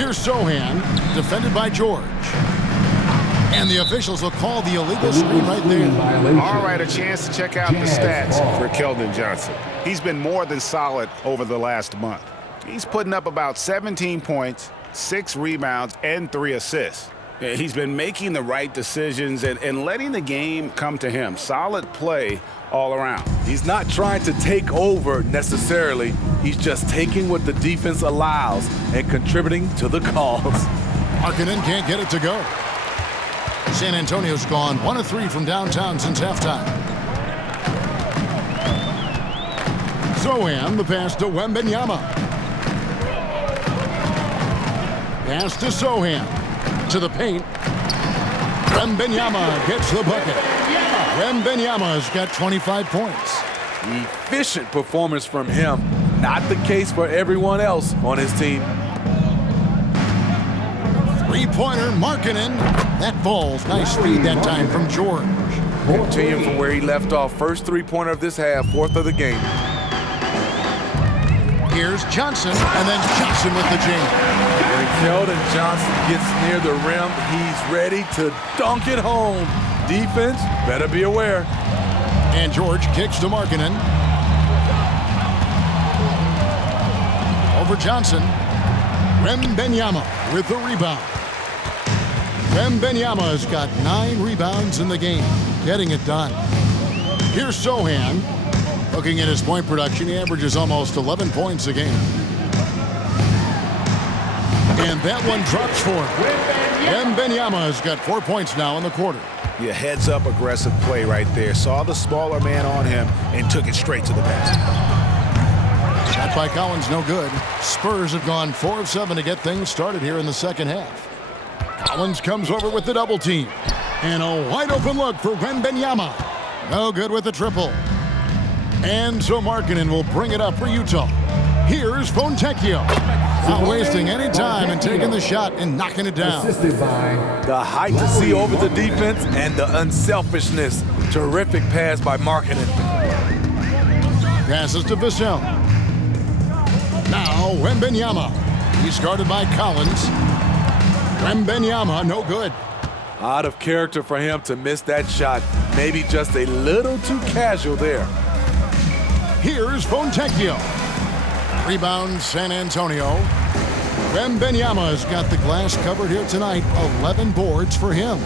Here's Sohan, defended by George. And the officials will call the illegal screen right there. All right, a chance to check out the stats for Keldon Johnson. He's been more than solid over the last month. He's putting up about 17 points, 6 rebounds, and 3 assists. He's been making the right decisions and letting the game come to him. Solid play all around. He's not trying to take over necessarily. He's just taking what the defense allows and contributing to the cause. Markkanen can't get it to go. San Antonio's gone 1 of 3 from downtown since halftime. Zohan, the pass to Wembanyama. Pass to Sohan. To the paint. Wembanyama gets the bucket. Wembanyama's got 25 points. Efficient performance from him. Not the case for everyone else on his team. Three-pointer, Markkanen. That falls. Nice feed that time from George. Continuing from where he left off. First three-pointer of this half, fourth of the game. Here's Johnson, and then Johnson with the jam. When Keldon Johnson gets near the rim, he's ready to dunk it home. Defense, better be aware. And George kicks to Markkanen. Over Johnson. Wembanyama with the rebound. Wembanyama's got 9 rebounds in the game, getting it done. Here's Sohan. Looking at his point production, he averages almost 11 points a game. And that one drops for him. Wembanyama's got 4 points now in the quarter. Yeah, heads-up aggressive play right there. Saw the smaller man on him and took it straight to the basket. Shot by Collins, no good. Spurs have gone 4 of 7 to get things started here in the second half. Collins comes over with the double team. And a wide open look for Wembanyama. No good with the triple. And so Markkanen will bring it up for Utah. Here's Fontecchio. Not wasting any time and taking the shot and knocking it down. The height to see over the defense and the unselfishness. Terrific pass by Markkanen. Passes to Vassell. Now Wembanyama. He's guarded by Collins. Wembanyama, no good. Out of character for him to miss that shot. Maybe just a little too casual there. Here's Fontecchio. Rebound San Antonio. Wembanyama's got the glass covered here tonight. 11 boards for him.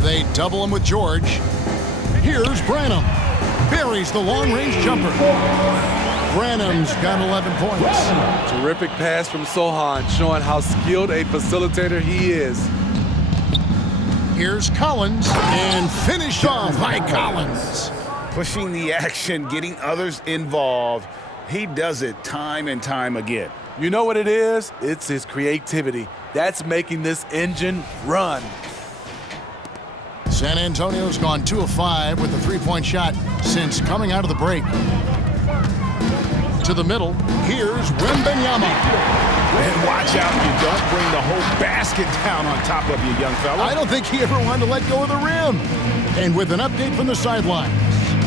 They double him with George. Here's Branham. Buries the long-range jumper. Branham's got 11 points. Terrific pass from Sohan, showing how skilled a facilitator he is. Here's Collins, and finished off by Collins. Pushing the action, getting others involved. He does it time and time again. You know what it is? It's his creativity. That's making this engine run. San Antonio's gone 2 of 5 with a three-point shot since coming out of the break. To the middle, here's Wembanyama. And watch out, you don't bring the whole basket down on top of you, young fella. I don't think he ever wanted to let go of the rim. And with an update from the sidelines,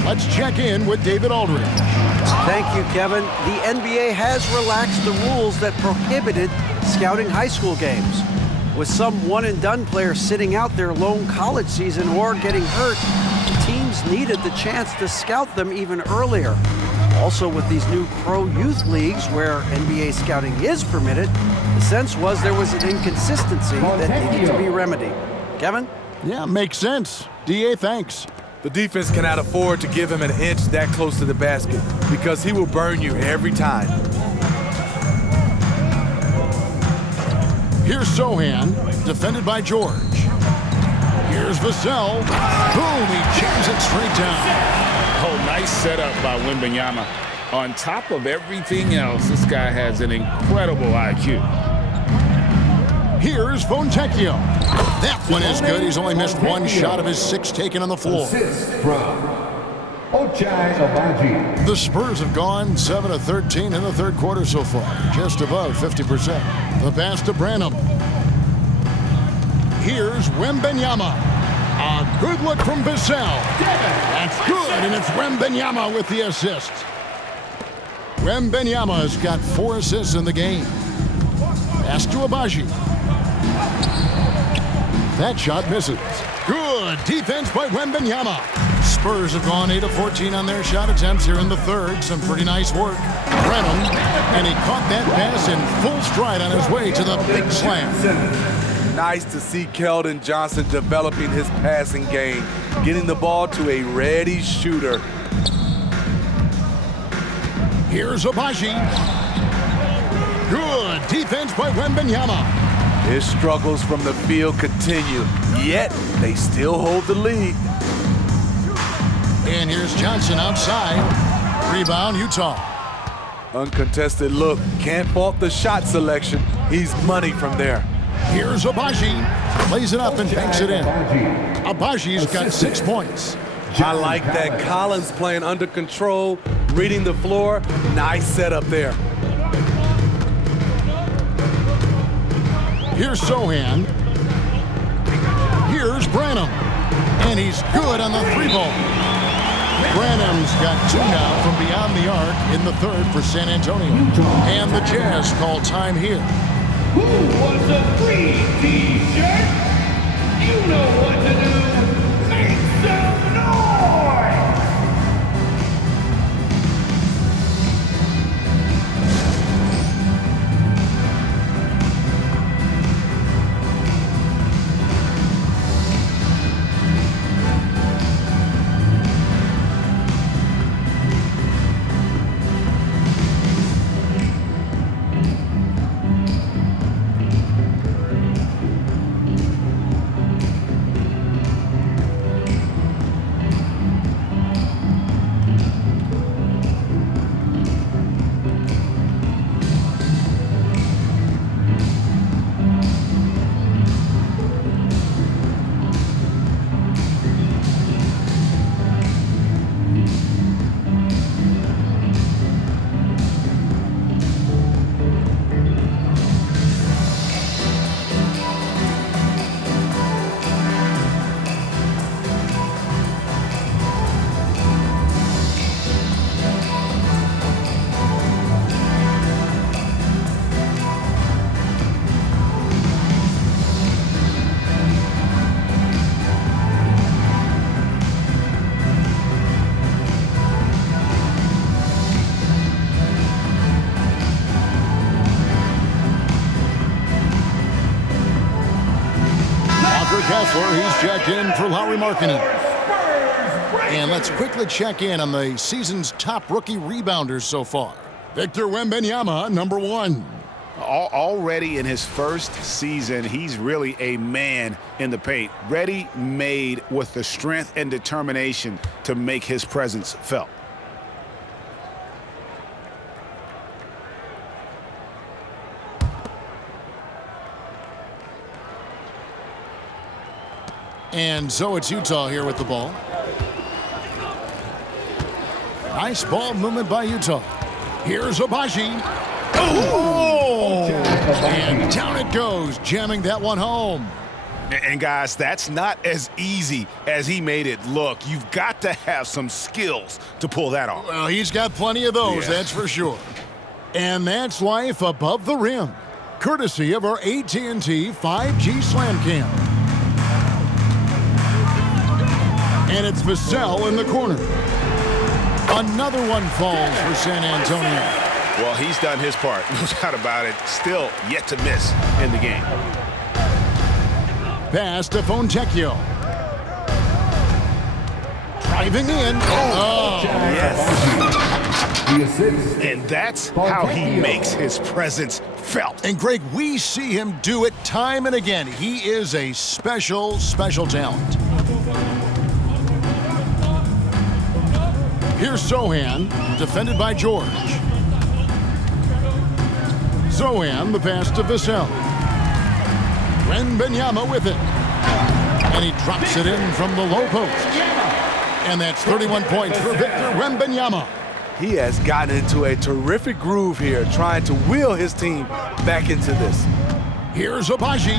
let's check in with David Aldridge. Thank you, Kevin. The NBA has relaxed the rules that prohibited scouting high school games. With some one-and-done players sitting out their lone college season or getting hurt, teams needed the chance to scout them even earlier. Also, with these new pro youth leagues where NBA scouting is permitted, the sense was there was an inconsistency that needed to be remedied. Kevin? Yeah, makes sense. DA, thanks. The defense cannot afford to give him an inch that close to the basket because he will burn you every time. Here's Sohan, defended by George. Here's Vassell. Boom, he jams it straight down. Oh, nice setup by Wembanyama. On top of everything else, this guy has an incredible IQ. Here's Fontecchio. That one is good. He's only missed one shot of his 6 taken on the floor. Assist from Ochai Agbaji. The Spurs have gone 7 of 13 in the third quarter so far, just above 50%. The pass to Branham. Here's Wembanyama. A good look from Vassell. That's good, and it's Wembanyama with the assist. Wembanyama's got 4 assists in the game. Pass to Agbaji. That shot misses. Good defense by Wembanyama. Spurs have gone 8 of 14 on their shot attempts here in the third. Some pretty nice work. Branham, and he caught that pass in full stride on his way to the big slam. Nice to see Keldon Johnson developing his passing game, getting the ball to a ready shooter. Here's Agbaji. Good defense by Wembanyama. His struggles from the field continue, yet they still hold the lead. And here's Johnson outside. Rebound, Utah. Uncontested look. Can't fault the shot selection. He's money from there. Here's Agbaji. Plays it up and banks it in. Agbaji's got 6 points. I like that. Collins playing under control, reading the floor. Nice setup there. Here's Sohan. Here's Branham. And he's good on the 3-ball. Branham's got 2 now from beyond the arc in the 3rd for San Antonio. And the Jazz call time here. Who wants a free t-shirt? You know what to do. Make some noise! Kessler, he's checked in for Lauri Markkanen. And let's quickly check in on the season's top rookie rebounders so far. Victor Wembanyama, number 1. Already in his first season, he's really a man in the paint, ready-made with the strength and determination to make his presence felt. And so it's Utah here with the ball. Nice ball movement by Utah. Here's Agbaji. Oh! And down it goes, jamming that one home. And guys, that's not as easy as he made it look. You've got to have some skills to pull that off. Well, he's got plenty of those, that's for sure. And that's life above the rim, courtesy of our AT&T 5G Slam Cam. And it's Vassell in the corner. Another one falls for San Antonio. Well, he's done his part, no doubt about it. Still yet to miss in the game. Pass to Fontecchio. Driving in. Oh, yes. And that's how he makes his presence felt. And Greg, we see him do it time and again. He is a special, special talent. Here's Sohan, defended by George. Sohan, the pass to Vassell. Wembanyama with it. And he drops it in from the low post. And that's 31 points for Victor Wembanyama. He has gotten into a terrific groove here, trying to wheel his team back into this. Here's Agbaji.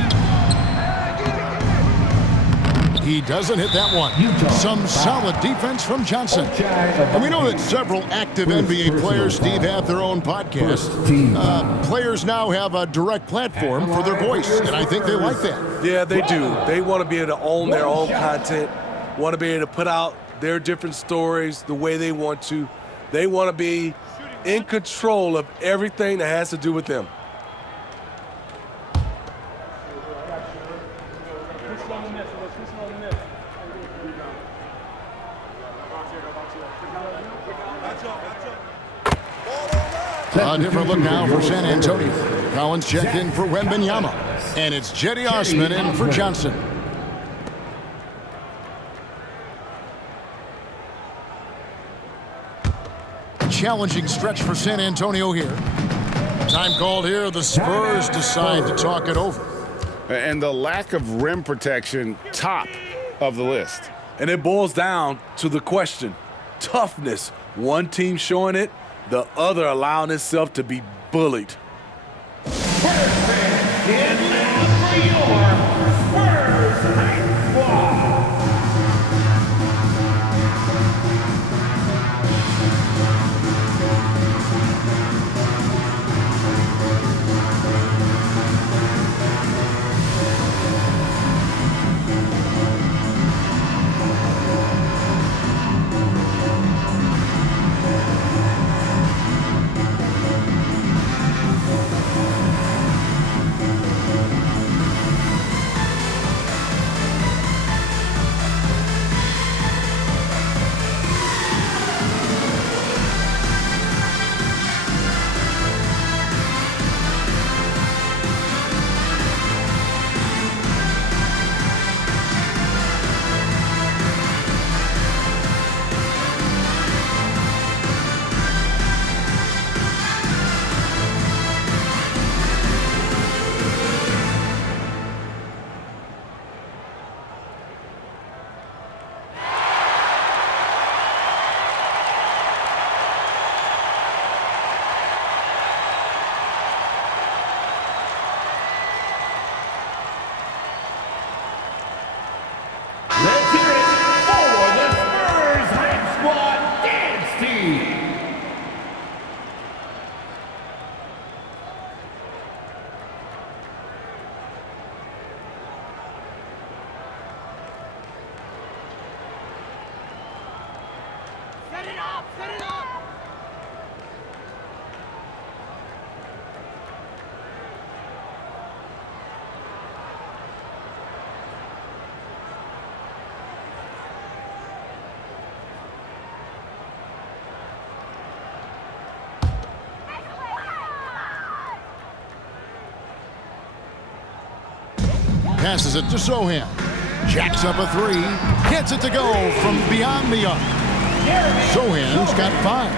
He doesn't hit that one. Some solid defense from Johnson. And we know that several active NBA players, Steve, have their own podcasts. Players now have a direct platform for their voice, and I think they like that. Yeah, they do. They want to be able to own their own content, want to be able to put out their different stories the way they want to. They want to be in control of everything that has to do with them. A different look now for San Antonio. Collins checked in for Wembanyama. And it's Jetty Osman in for Johnson. Challenging stretch for San Antonio here. Time called here. The Spurs decide to talk it over. And the lack of rim protection, top of the list. And it boils down to the question, toughness. One team showing it, the other allowing itself to be bullied. Get loud for your Spurs Hype Squad. Let's hear it for the Spurs Hype Squad dance team. Set it up! Set it up! Passes it to Sohan. Jacks up a three. Gets it to go from beyond the arc. Sohan's got 5.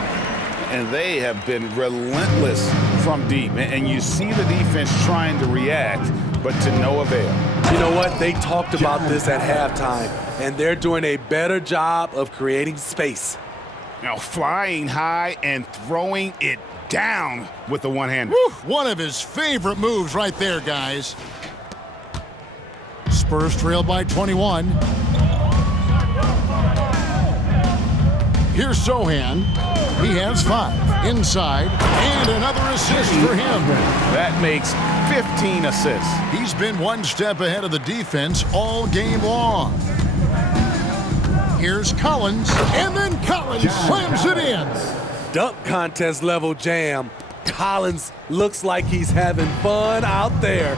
And they have been relentless from deep. And you see the defense trying to react, but to no avail. You know what? They talked about this at halftime, and they're doing a better job of creating space. Now flying high and throwing it down with the one-hander. One of his favorite moves right there, guys. Spurs trail by 21. Here's Sohan. He has 5 inside, and another assist for him. That makes 15 assists. He's been one step ahead of the defense all game long. Here's Collins, and then Collins slams it in. Dunk contest level jam. Collins looks like he's having fun out there.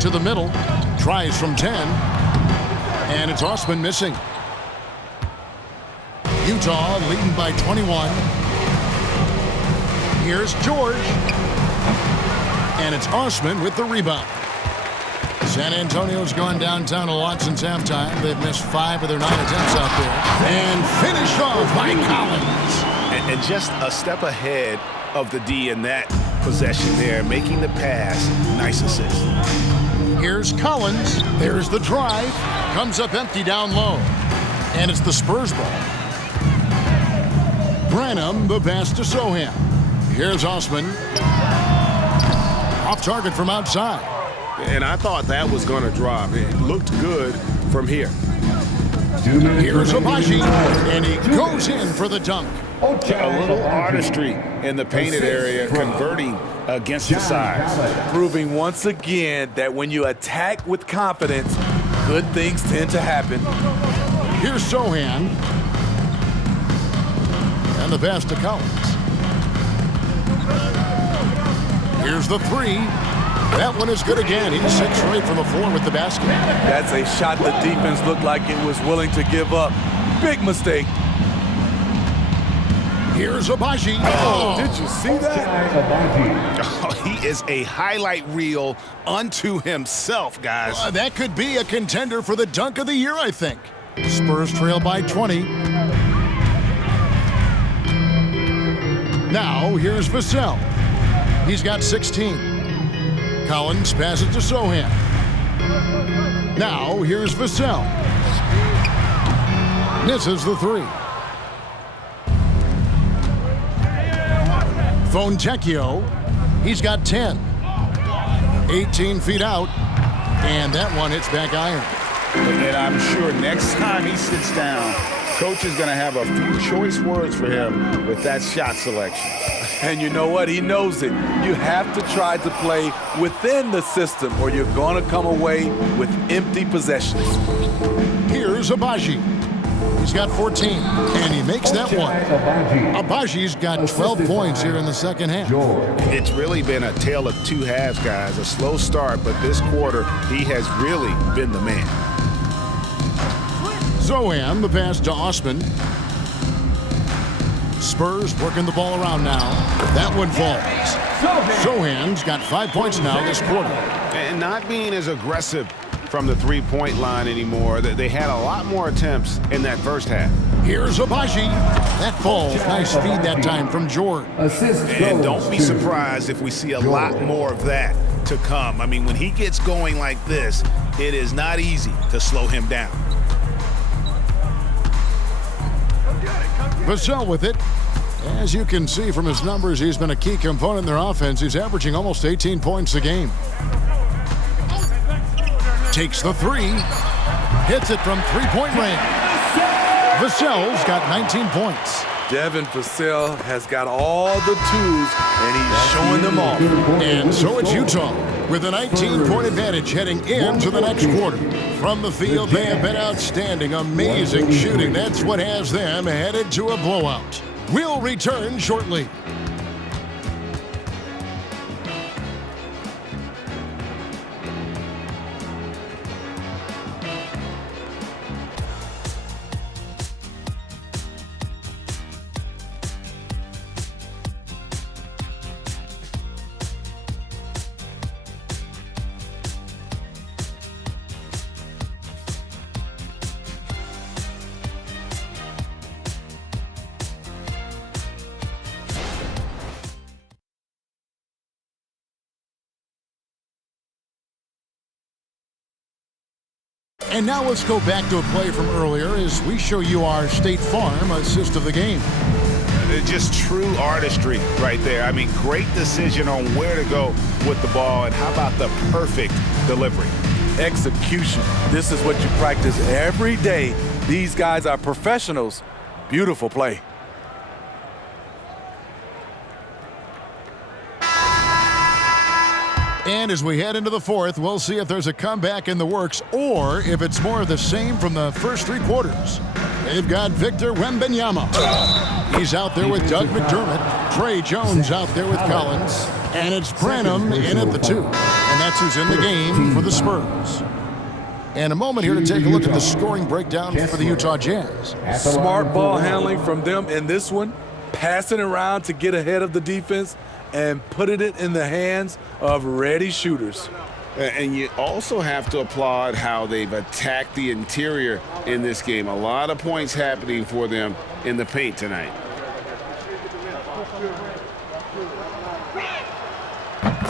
To the middle, tries from 10, and it's Osman missing. Utah leading by 21. Here's George, and it's Osman with the rebound. San Antonio's gone downtown to Watson's halftime. They've missed 5 of their 9 attempts out there, and finished off by Collins. And just a step ahead of the D in that possession there, making the pass. Nice assist. Here's Collins. There's the drive. Comes up empty down low. And it's the Spurs ball. Branham, the pass to Sohan. Here's Osman. Off target from outside. And I thought that was going to drop. It looked good from here. Here's Agbaji, and he goes in for the dunk. A little artistry in the painted area, converting against the size. Proving once again that when you attack with confidence, good things tend to happen. Here's Sohan. And the pass to Collins. Here's the 3. That one is good again. He's 6 for 8 from the floor with the basket. That's a shot the defense looked like it was willing to give up. Big mistake. Here's Agbaji. Oh, did you see that? Oh, he is a highlight reel unto himself, guys. That could be a contender for the dunk of the year, I think. Spurs trail by 20. Now, here's Vassell. He's got 16. Collins passes to Sohan. Now here's Vassell. Misses the three. Fontecchio, he's got 10. 18 feet out, and that one hits back iron. And I'm sure next time he sits down, coach is going to have a few choice words for him with that shot selection. And you know what? He knows it. You have to try to play within the system or you're going to come away with empty possessions. Here's Agbaji. He's got 14, and he makes that one. Agbaji's got 12 points here in the second half. It's really been a tale of two halves, guys. A slow start, but this quarter, he has really been the man. Zohan, the pass to Osman. Spurs working the ball around now. That one falls. Zohan's got 5 points now this quarter. And not being as aggressive from the three-point line anymore. They had a lot more attempts in that first half. Here's Agbaji. That falls. Nice feed that time from George. And don't be surprised if we see a lot more of that to come. I mean, when he gets going like this, it is not easy to slow him down. Vassell with it. As you can see from his numbers, he's been a key component in their offense. He's averaging almost 18 points a game. Takes the three. Hits it from three-point range. Vassell's got 19 points. Devin Vassell has got all the tools, and he's showing them off. And so it's Utah with a 19-point advantage heading into the next quarter. From the field, they have been outstanding, amazing shooting. That's what has them headed to a blowout. We'll return shortly. And now let's go back to a play from earlier as we show you our State Farm assist of the game. Just true artistry right there. I mean, great decision on where to go with the ball, and how about the perfect delivery? Execution. This is what you practice every day. These guys are professionals. Beautiful play. And as we head into the fourth, we'll see if there's a comeback in the works or if it's more of the same from the first three quarters. They've got Victor Wembanyama. He's out there with Doug McDermott. Trey Jones out there with Collins. And it's Branham in at the 2. And that's who's in the game for the Spurs. And a moment here to take a look at the scoring breakdown for the Utah Jazz. Smart ball handling from them in this one. Passing around to get ahead of the defense and putting it in the hands of ready shooters. And you also have to applaud how they've attacked the interior in this game. A lot of points happening for them in the paint tonight.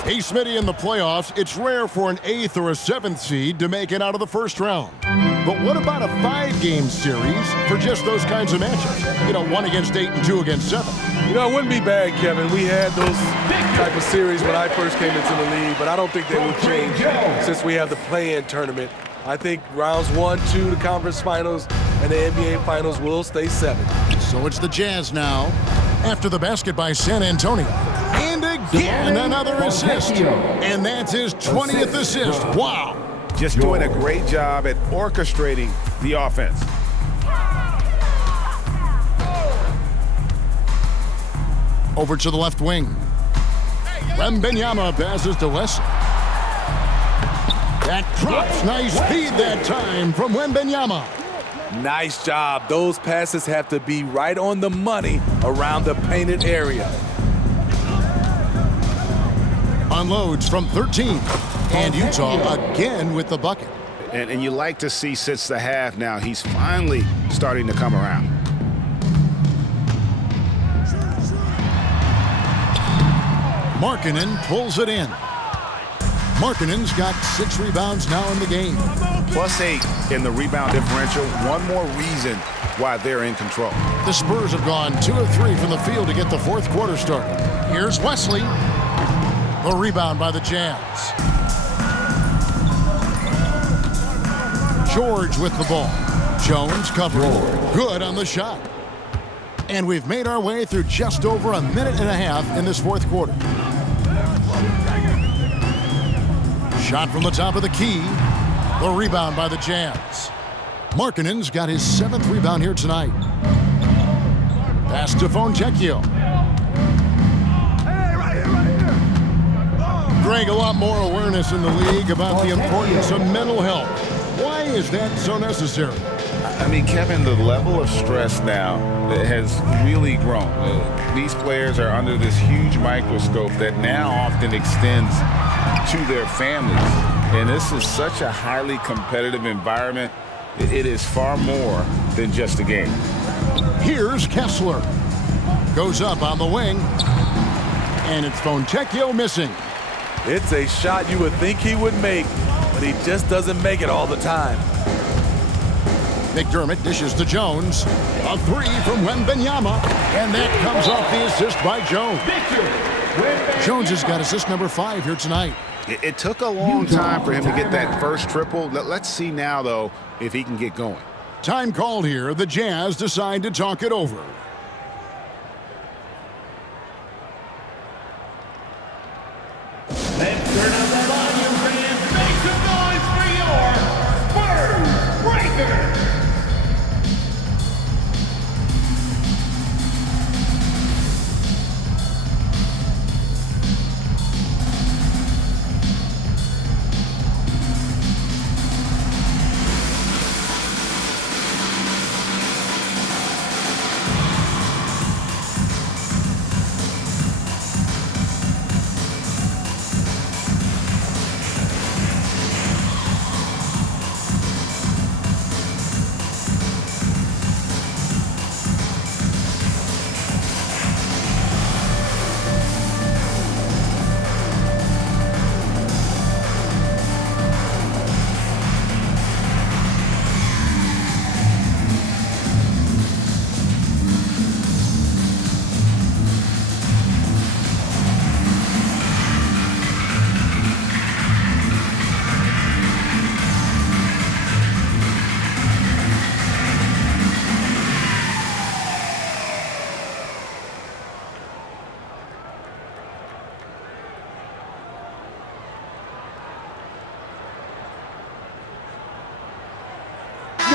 Hey, Smitty, in the playoffs, it's rare for an 8th or a 7th seed to make it out of the first round. But what about a 5-game series for just those kinds of matchups? You know, 1 against 8 and 2 against 7. You know, it wouldn't be bad, Kevin. We had those type of series when I first came into the league, but I don't think they will change since we have the play-in tournament. I think rounds 1, 2, the conference finals, and the NBA finals will stay 7. So it's the Jazz now after the basket by San Antonio. And again, another assist. And that's his 20th assist. Wow. Just doing a great job at orchestrating the offense. Over to the left wing. Wembanyama passes to Leslie. That drops. Nice feed that time from Wembanyama. Nice job. Those passes have to be right on the money around the painted area. Unloads from 13. And Utah again with the bucket. And you like to see since the half now, he's finally starting to come around. Markkanen pulls it in. Markkanen's got 6 rebounds now in the game. +8 in the rebound differential. One more reason why they're in control. The Spurs have gone 2 of 3 from the field to get the fourth quarter started. Here's Wesley. The rebound by the Jazz. George with the ball. Jones covered. Good on the shot. And we've made our way through just over a minute and a half in this fourth quarter. Shot from the top of the key. The rebound by the Jazz. Markkanen's got his 7th rebound here tonight. Pass to Fontecchio. Greg, a lot more awareness in the league about the importance of mental health. Why is that so necessary? I mean, Kevin, the level of stress now has really grown. These players are under this huge microscope that now often extends to their families. And this is such a highly competitive environment. It is far more than just a game. Here's Kessler. Goes up on the wing. And it's Fontecchio missing. It's a shot you would think he would make, but he just doesn't make it all the time. McDermott dishes to Jones. A 3 from Wembanyama. And that comes off the assist by Jones. Jones has got assist number 5 here tonight. It took a long time for him to get that first triple. Let's see now, though, if he can get going. Time called here. The Jazz decide to talk it over. Let's turn up the volume, fans. Make some noise for your Spurs Breakers.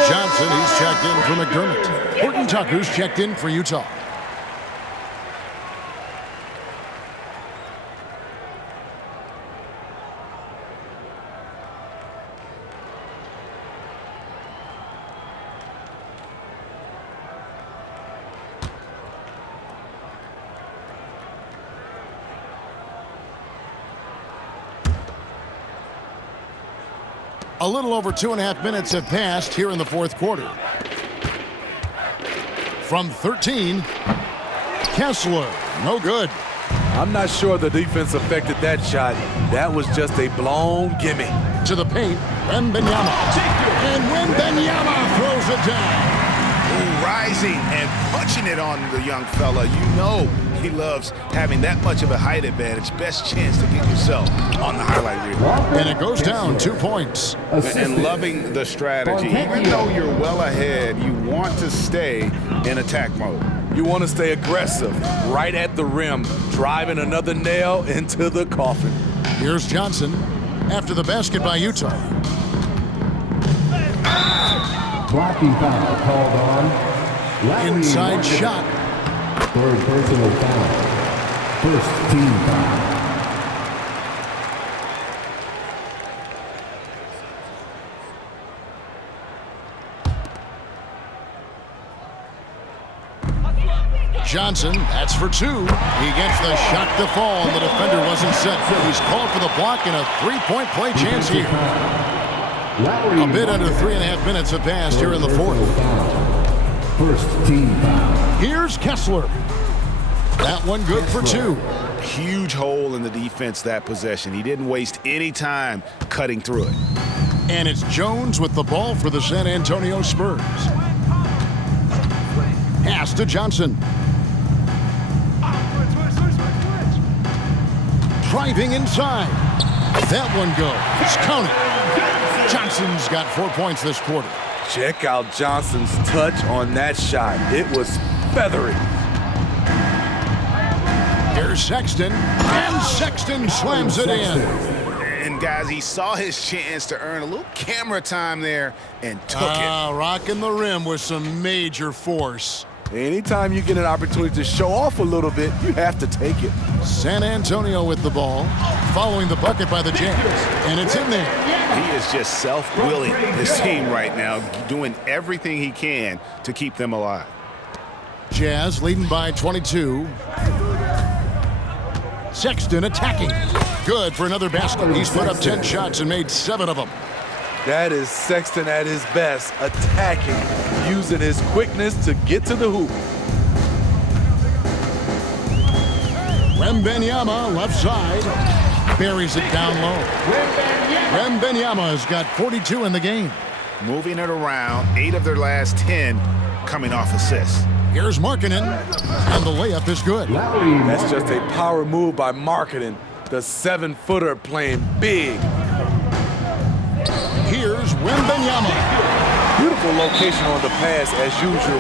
Johnson, he's checked in for McDermott. Horton Tucker's checked in for Utah. A little over 2.5 minutes have passed here in the fourth quarter. From 13, Kessler, no good. I'm not sure the defense affected that shot. That was just a blown gimme. To the paint, Wembanyama. And Wembanyama throws it down. Ooh, rising and punching it on the young fella. You know he loves having that much of a height advantage. Best chance to get yourself on the highlight reel. And it goes down 2 points. And loving the strategy. Even though you're well ahead, you want to stay in attack mode. You want to stay aggressive, right at the rim, driving another nail into the coffin. Here's Johnson after the basket by Utah. Blocking foul called on. Inside shot. Third personal foul. First team foul. Johnson, that's for 2. He gets the shot to fall, and the defender wasn't set. He's called for the block and a 3-point play chance here. A bit under 3.5 minutes have passed here in the fourth. First team foul. Here's Kessler. That one good for 2. Huge hole in the defense that possession. He didn't waste any time cutting through it. And it's Jones with the ball for the San Antonio Spurs. Pass to Johnson. Driving inside. That one goes. Count it. Johnson's got 4 points this quarter. Check out Johnson's touch on that shot. It was feathery. Here's Sexton, and Sexton slams it in. And guys, he saw his chance to earn a little camera time there and took it. Rocking the rim with some major force. Anytime you get an opportunity to show off a little bit, you have to take it. San Antonio with the ball, following the bucket by the Jazz, and it's in there. He is just self-willing this team right now, doing everything he can to keep them alive. Jazz leading by 22. Sexton attacking. Good for another basket. He's put up 10 shots and made 7 of them. That is Sexton at his best, attacking, using his quickness to get to the hoop. Wembanyama left side. Buries it down low. Wembanyama's got 42 in the game. Moving it around, 8 of their last 10 coming off assists. Here's Markkanen, and the layup is good. That's just a power move by Markkanen, the 7-footer playing big. Here's Wembanyama. Beautiful location on the pass as usual.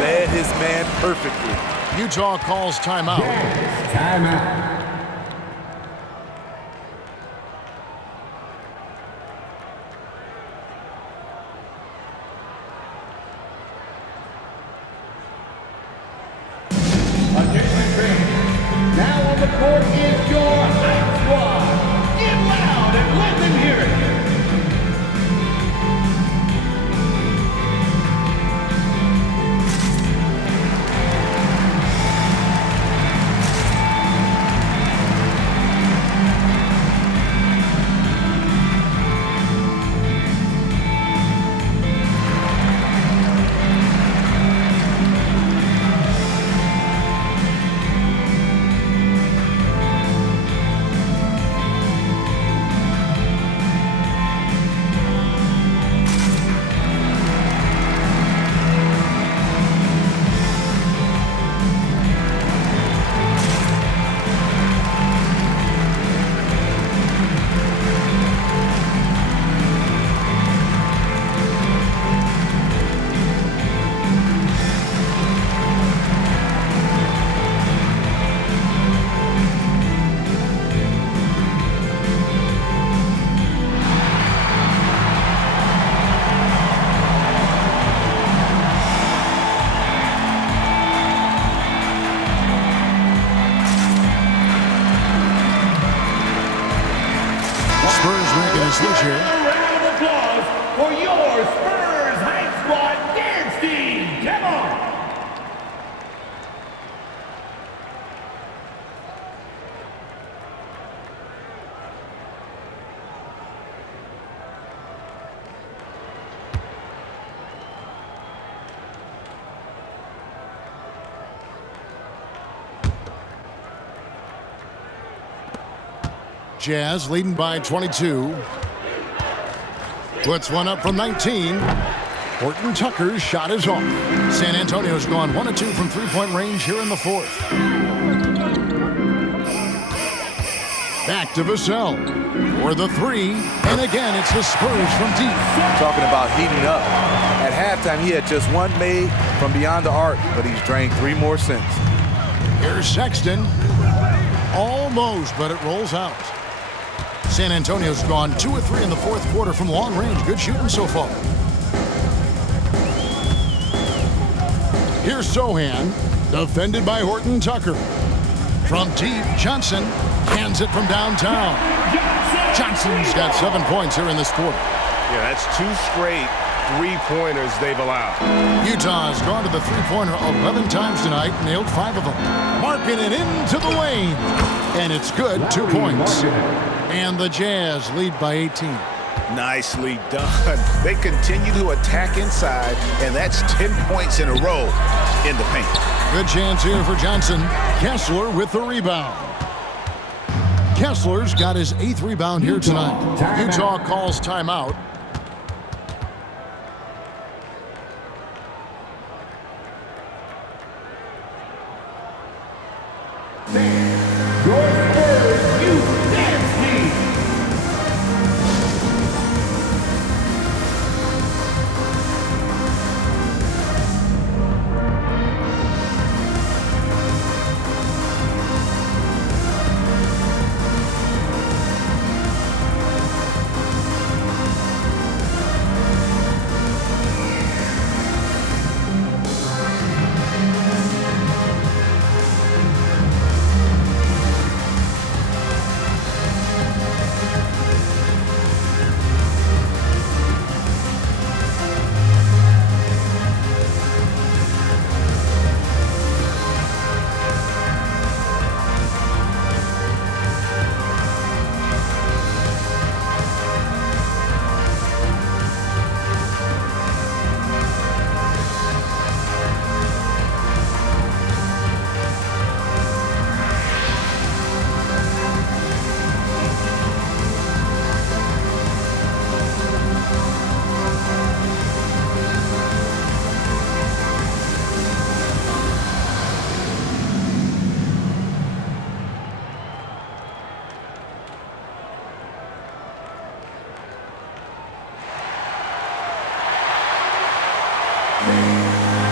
Led his man perfectly. Utah calls timeout. Timeout. Now on the court is your hype squad. Get loud and let them hear it. Switch here. A round of applause for your Spurs Hype Squad dance team. Come on. Jazz leading by 22. Puts one up from 19. Horton Tucker's shot is off. San Antonio's gone 1 of 2 from three-point range here in the fourth. Back to Vassell for the 3. And again, it's the Spurs from deep. Talking about heating up. At halftime, he had just one made from beyond the arc, but he's drained 3 more since. Here's Sexton. Almost, but it rolls out. San Antonio's gone 2 of 3 in the fourth quarter from long range. Good shooting so far. Here's Sohan, defended by Horton Tucker. From deep, Johnson hands it from downtown. Johnson's got 7 points here in this quarter. Yeah, that's 2 straight three-pointers they've allowed. Utah's gone to the three-pointer 11 times tonight, nailed 5 of them. Marking it into the lane, and it's good, 2 points. And the Jazz lead by 18. Nicely done. They continue to attack inside, and that's 10 points in a row in the paint. Good chance here for Johnson. Kessler with the rebound. Kessler's got his 8th rebound here tonight. Utah calls timeout. Your Spurs Youth Dance Team.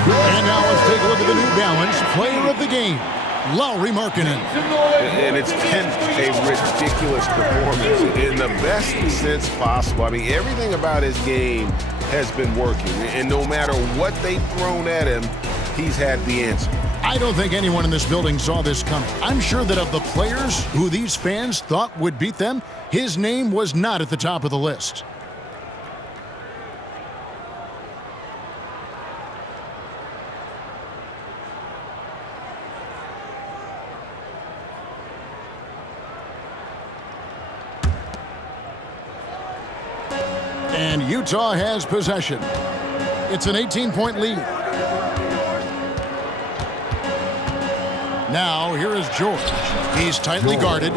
And now let's take a look at the New Balance player of the game, Lauri Markkanen. And it's been a ridiculous performance in the best sense possible. I mean, everything about his game has been working. And no matter what they've thrown at him, he's had the answer. I don't think anyone in this building saw this coming. I'm sure that of the players who these fans thought would beat them, his name was not at the top of the list. And Utah has possession. It's an 18-point lead. Now, here is George. He's tightly guarded.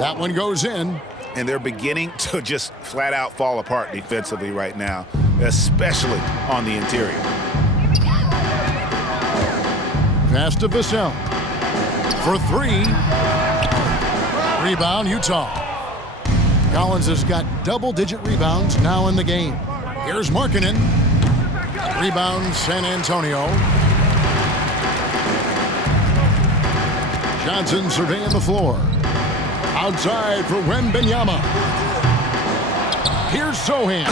That one goes in. And they're beginning to just flat out fall apart defensively right now, especially on the interior. Pass to Vassell. For 3. Rebound, Utah. Collins has got double-digit rebounds now in the game. Here's Markkanen. Rebound, San Antonio. Johnson surveying the floor. Outside for Wembanyama. Here's Sohan.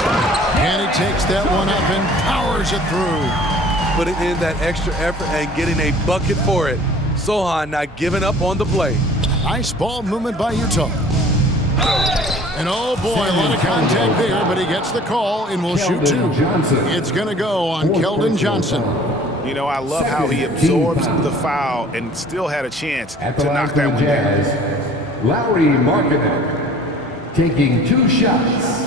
And he takes that one up and powers it through. Putting in that extra effort and getting a bucket for it. Sohan not giving up on the play. Nice ball movement by Utah. And oh boy, a lot of contact there, but he gets the call and will shoot 2. It's going to go on Keldon Johnson. You know, I love how he absorbs the foul and still had a chance to knock that one down. Lauri Markkanen taking 2 shots.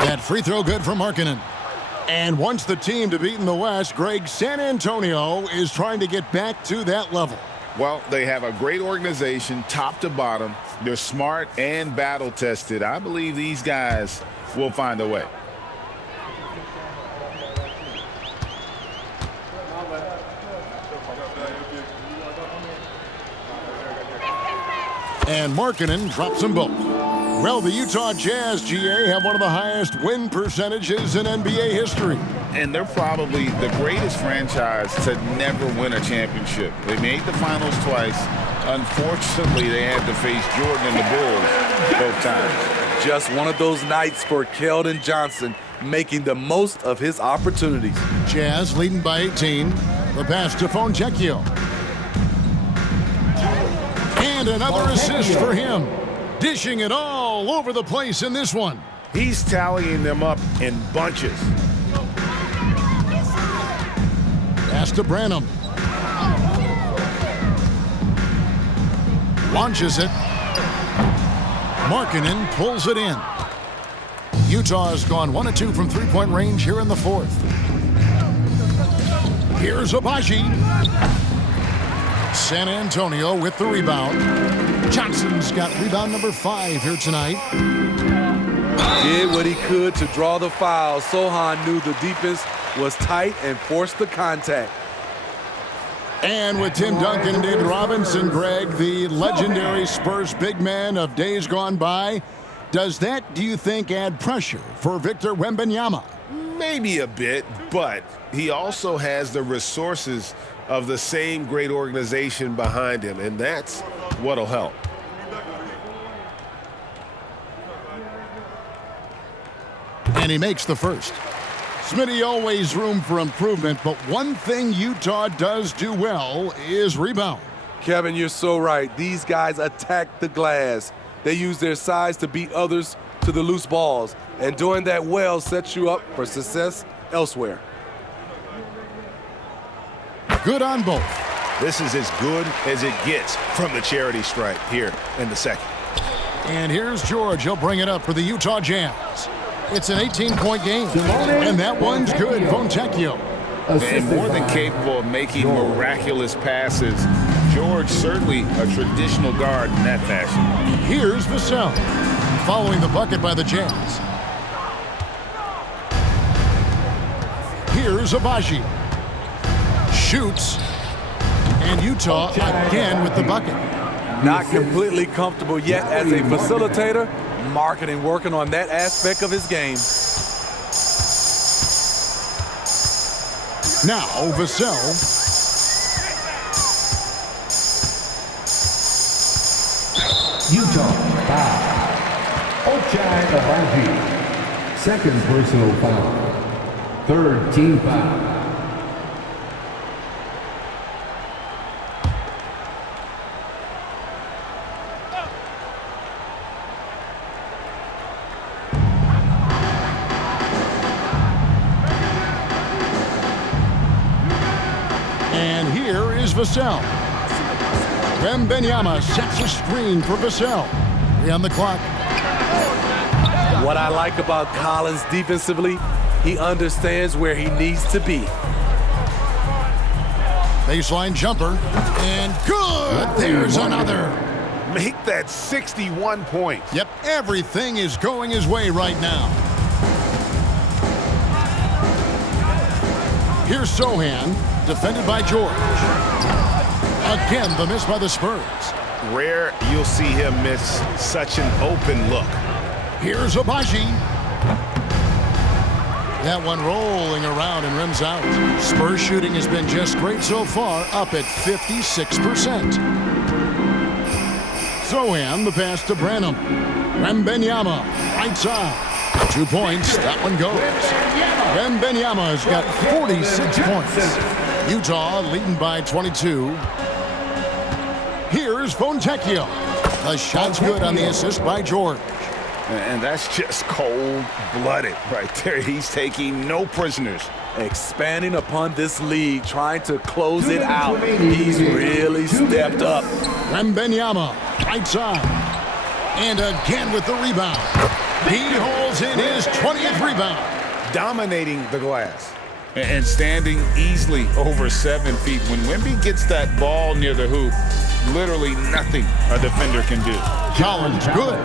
That free throw good for Markkanen. And once the team to beat in the West, Greg, San Antonio is trying to get back to that level. Well, they have a great organization, top to bottom. They're smart and battle-tested. I believe these guys will find a way. And Markkanen drops them both. Well, the Utah Jazz, GA, have one of the highest win percentages in NBA history. And they're probably the greatest franchise to never win a championship. They made the finals twice. Unfortunately, they had to face Jordan and the Bulls both times. Just one of those nights for Keldon Johnson, making the most of his opportunities. Jazz leading by 18. The pass to Fontecchio. And another assist for him. Dishing it all over the place in this one. He's tallying them up in bunches. Pass to Branham. Launches it. Markkanen pulls it in. Utah has gone 1 of 2 from three-point range here in the fourth. Here's Agbaji. San Antonio with the rebound. Johnson's got rebound number 5 here tonight. Did what he could to draw the foul. Sohan knew the defense was tight and forced the contact. And with Tim Duncan and David Robinson, Greg, the legendary Spurs big man of days gone by, does that, do you think, add pressure for Victor Wembanyama? Maybe a bit, but he also has the resources of the same great organization behind him, and that's what'll help. And he makes the first. Smitty, always room for improvement, but one thing Utah does do well is rebound. Kevin, you're so right. These guys attack the glass. They use their size to beat others to the loose balls, and doing that well sets you up for success elsewhere. Good on both. This is as good as it gets from the charity stripe here in the second. And here's George. He'll bring it up for the Utah Jazz. It's an 18-point game, and that one's good. Fontecchio. And more than capable of making miraculous passes. George certainly a traditional guard in that fashion. Here's Vassell, following the bucket by the Jazz. Here's Agbaji. Shoots, and Utah again with the bucket. Not completely comfortable yet as a facilitator. Markkanen working on that aspect of his game. Now Vassell. Utah foul. Ochai Agbaji. Second personal foul. Third team foul. And here is Vassell. Wembanyama sets a screen for Vassell. 3 on the clock. What I like about Collins defensively, he understands where he needs to be. Baseline jumper, and good! There's another. Make that 61 points. Yep, everything is going his way right now. Here's Sohan, defended by George. Again, the miss by the Spurs. Rare you'll see him miss such an open look. Here's Agbaji. That one rolling around and rims out. Spurs shooting has been just great so far, up at 56%. Sohan, the pass to Branham. Wembanyama, right side. 2 points, that one goes. Wembanyama has got 46 points. Utah leading by 22. Here's Fontecchio. The shot's good on the assist by George. And that's just cold-blooded right there. He's taking no prisoners. Expanding upon this lead, trying to close it out. He's really stepped up. Wembanyama, right side. And again with the rebound. He holds in his 20th rebound. Dominating the glass. And standing easily over 7 feet. When Wemby gets that ball near the hoop, literally nothing a defender can do. Collins, good.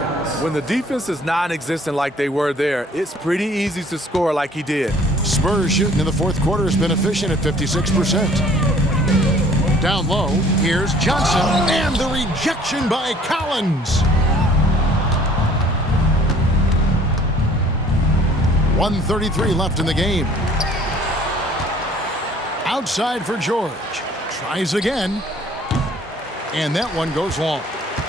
When the defense is non-existent like they were there, it's pretty easy to score like he did. Spurs shooting in the fourth quarter has been efficient at 56%. Down low, here's Johnson, and the rejection by Collins. 1:33 left in the game. Outside for George. Tries again. And that one goes long.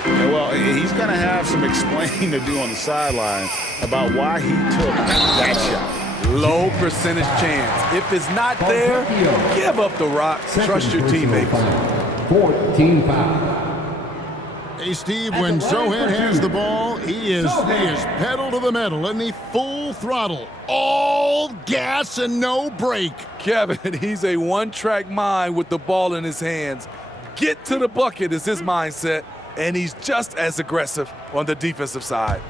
Well, he's going to have some explaining to do on the sideline about why he took that shot. Low percentage chance. If it's not there, give up the rock. Trust your teammates. 14 foul. Hey, Steve, when Sohan has the ball, he is pedal to the metal in the full throttle. All gas and no brake. Kevin, he's a one-track mind with the ball in his hands. Get to the bucket is his mindset. and he's just as aggressive on the defensive side.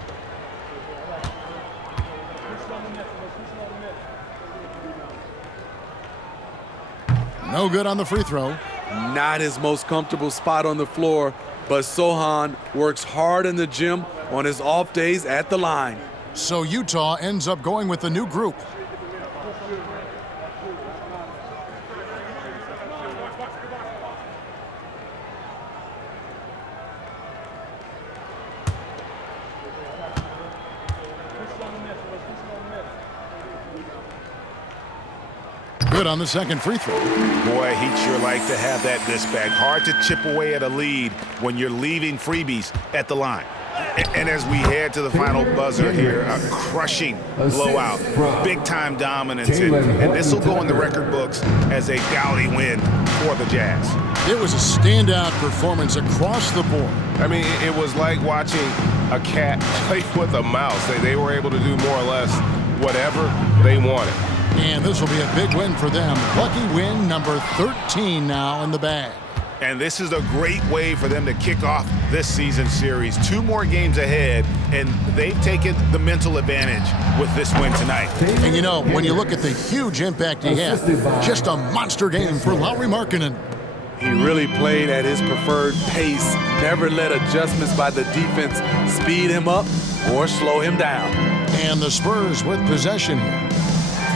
No good on the free throw. Not his most comfortable spot on the floor, but Sohan works hard in the gym on his off days at the line. So Utah ends up going with the new group. Good on the second free throw. Boy, he'd sure like to have that this bag. Hard to chip away at a lead when you're leaving freebies at the line. And as we head to the final buzzer here, a crushing blowout, big-time dominance, and this will go in the record books as a gaudy win for the Jazz. It was a standout performance across the board. I mean, it was like watching a cat play with a mouse. They were able to do more or less whatever they wanted. And this will be a big win for them. Lucky win number 13 now in the bag. And this is a great way for them to kick off this season series. 2 more games ahead, and they've taken the mental advantage with this win tonight. And you know, when you look at the huge impact he had, just a monster game for Lauri Markkanen. He really played at his preferred pace, never let adjustments by the defense speed him up or slow him down. And the Spurs with possession here.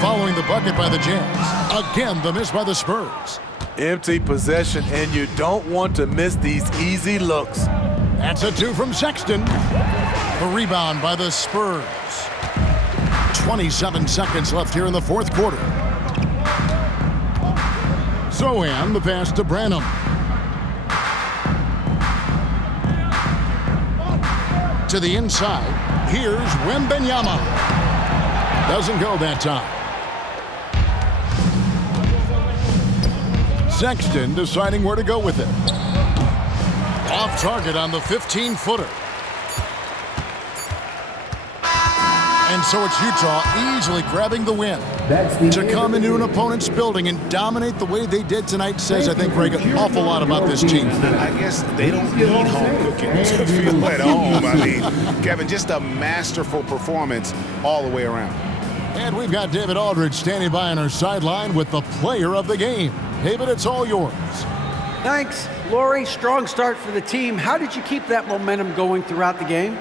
Following the bucket by the Jazz. Again, the miss by the Spurs. Empty possession, and you don't want to miss these easy looks. That's a 2 from Sexton. The rebound by the Spurs. 27 seconds left here in the fourth quarter. Sohan, the pass to Branham. To the inside, here's Wembanyama. Doesn't go that time. Sexton deciding where to go with it. Off target on the 15-footer. And so it's Utah easily grabbing the win. To come into an opponent's building and dominate the way they did tonight says, I think, Greg, an awful lot about this team. I guess they don't need home cooking to feel at home. I mean, Kevin, just a masterful performance all the way around. And we've got David Aldridge standing by on our sideline with the player of the game. David, it's all yours. Thanks, Lauri. Strong start for the team. How did you keep that momentum going throughout the game?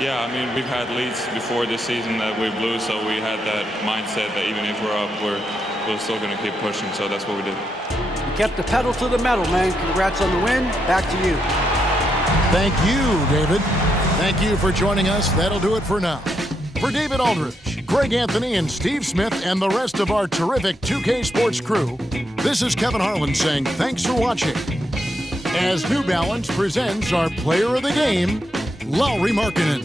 Yeah, I mean, we've had leads before this season that we blew, so we had that mindset that even if we're up, we're still going to keep pushing, so that's what we did. You kept the pedal to the metal, man. Congrats on the win. Back to you. Thank you, David. Thank you for joining us. That'll do it for now. For David Aldridge, Greg Anthony, and Steve Smith, and the rest of our terrific 2K Sports crew, this is Kevin Harlan saying thanks for watching. As New Balance presents our player of the game, Lauri Markkanen.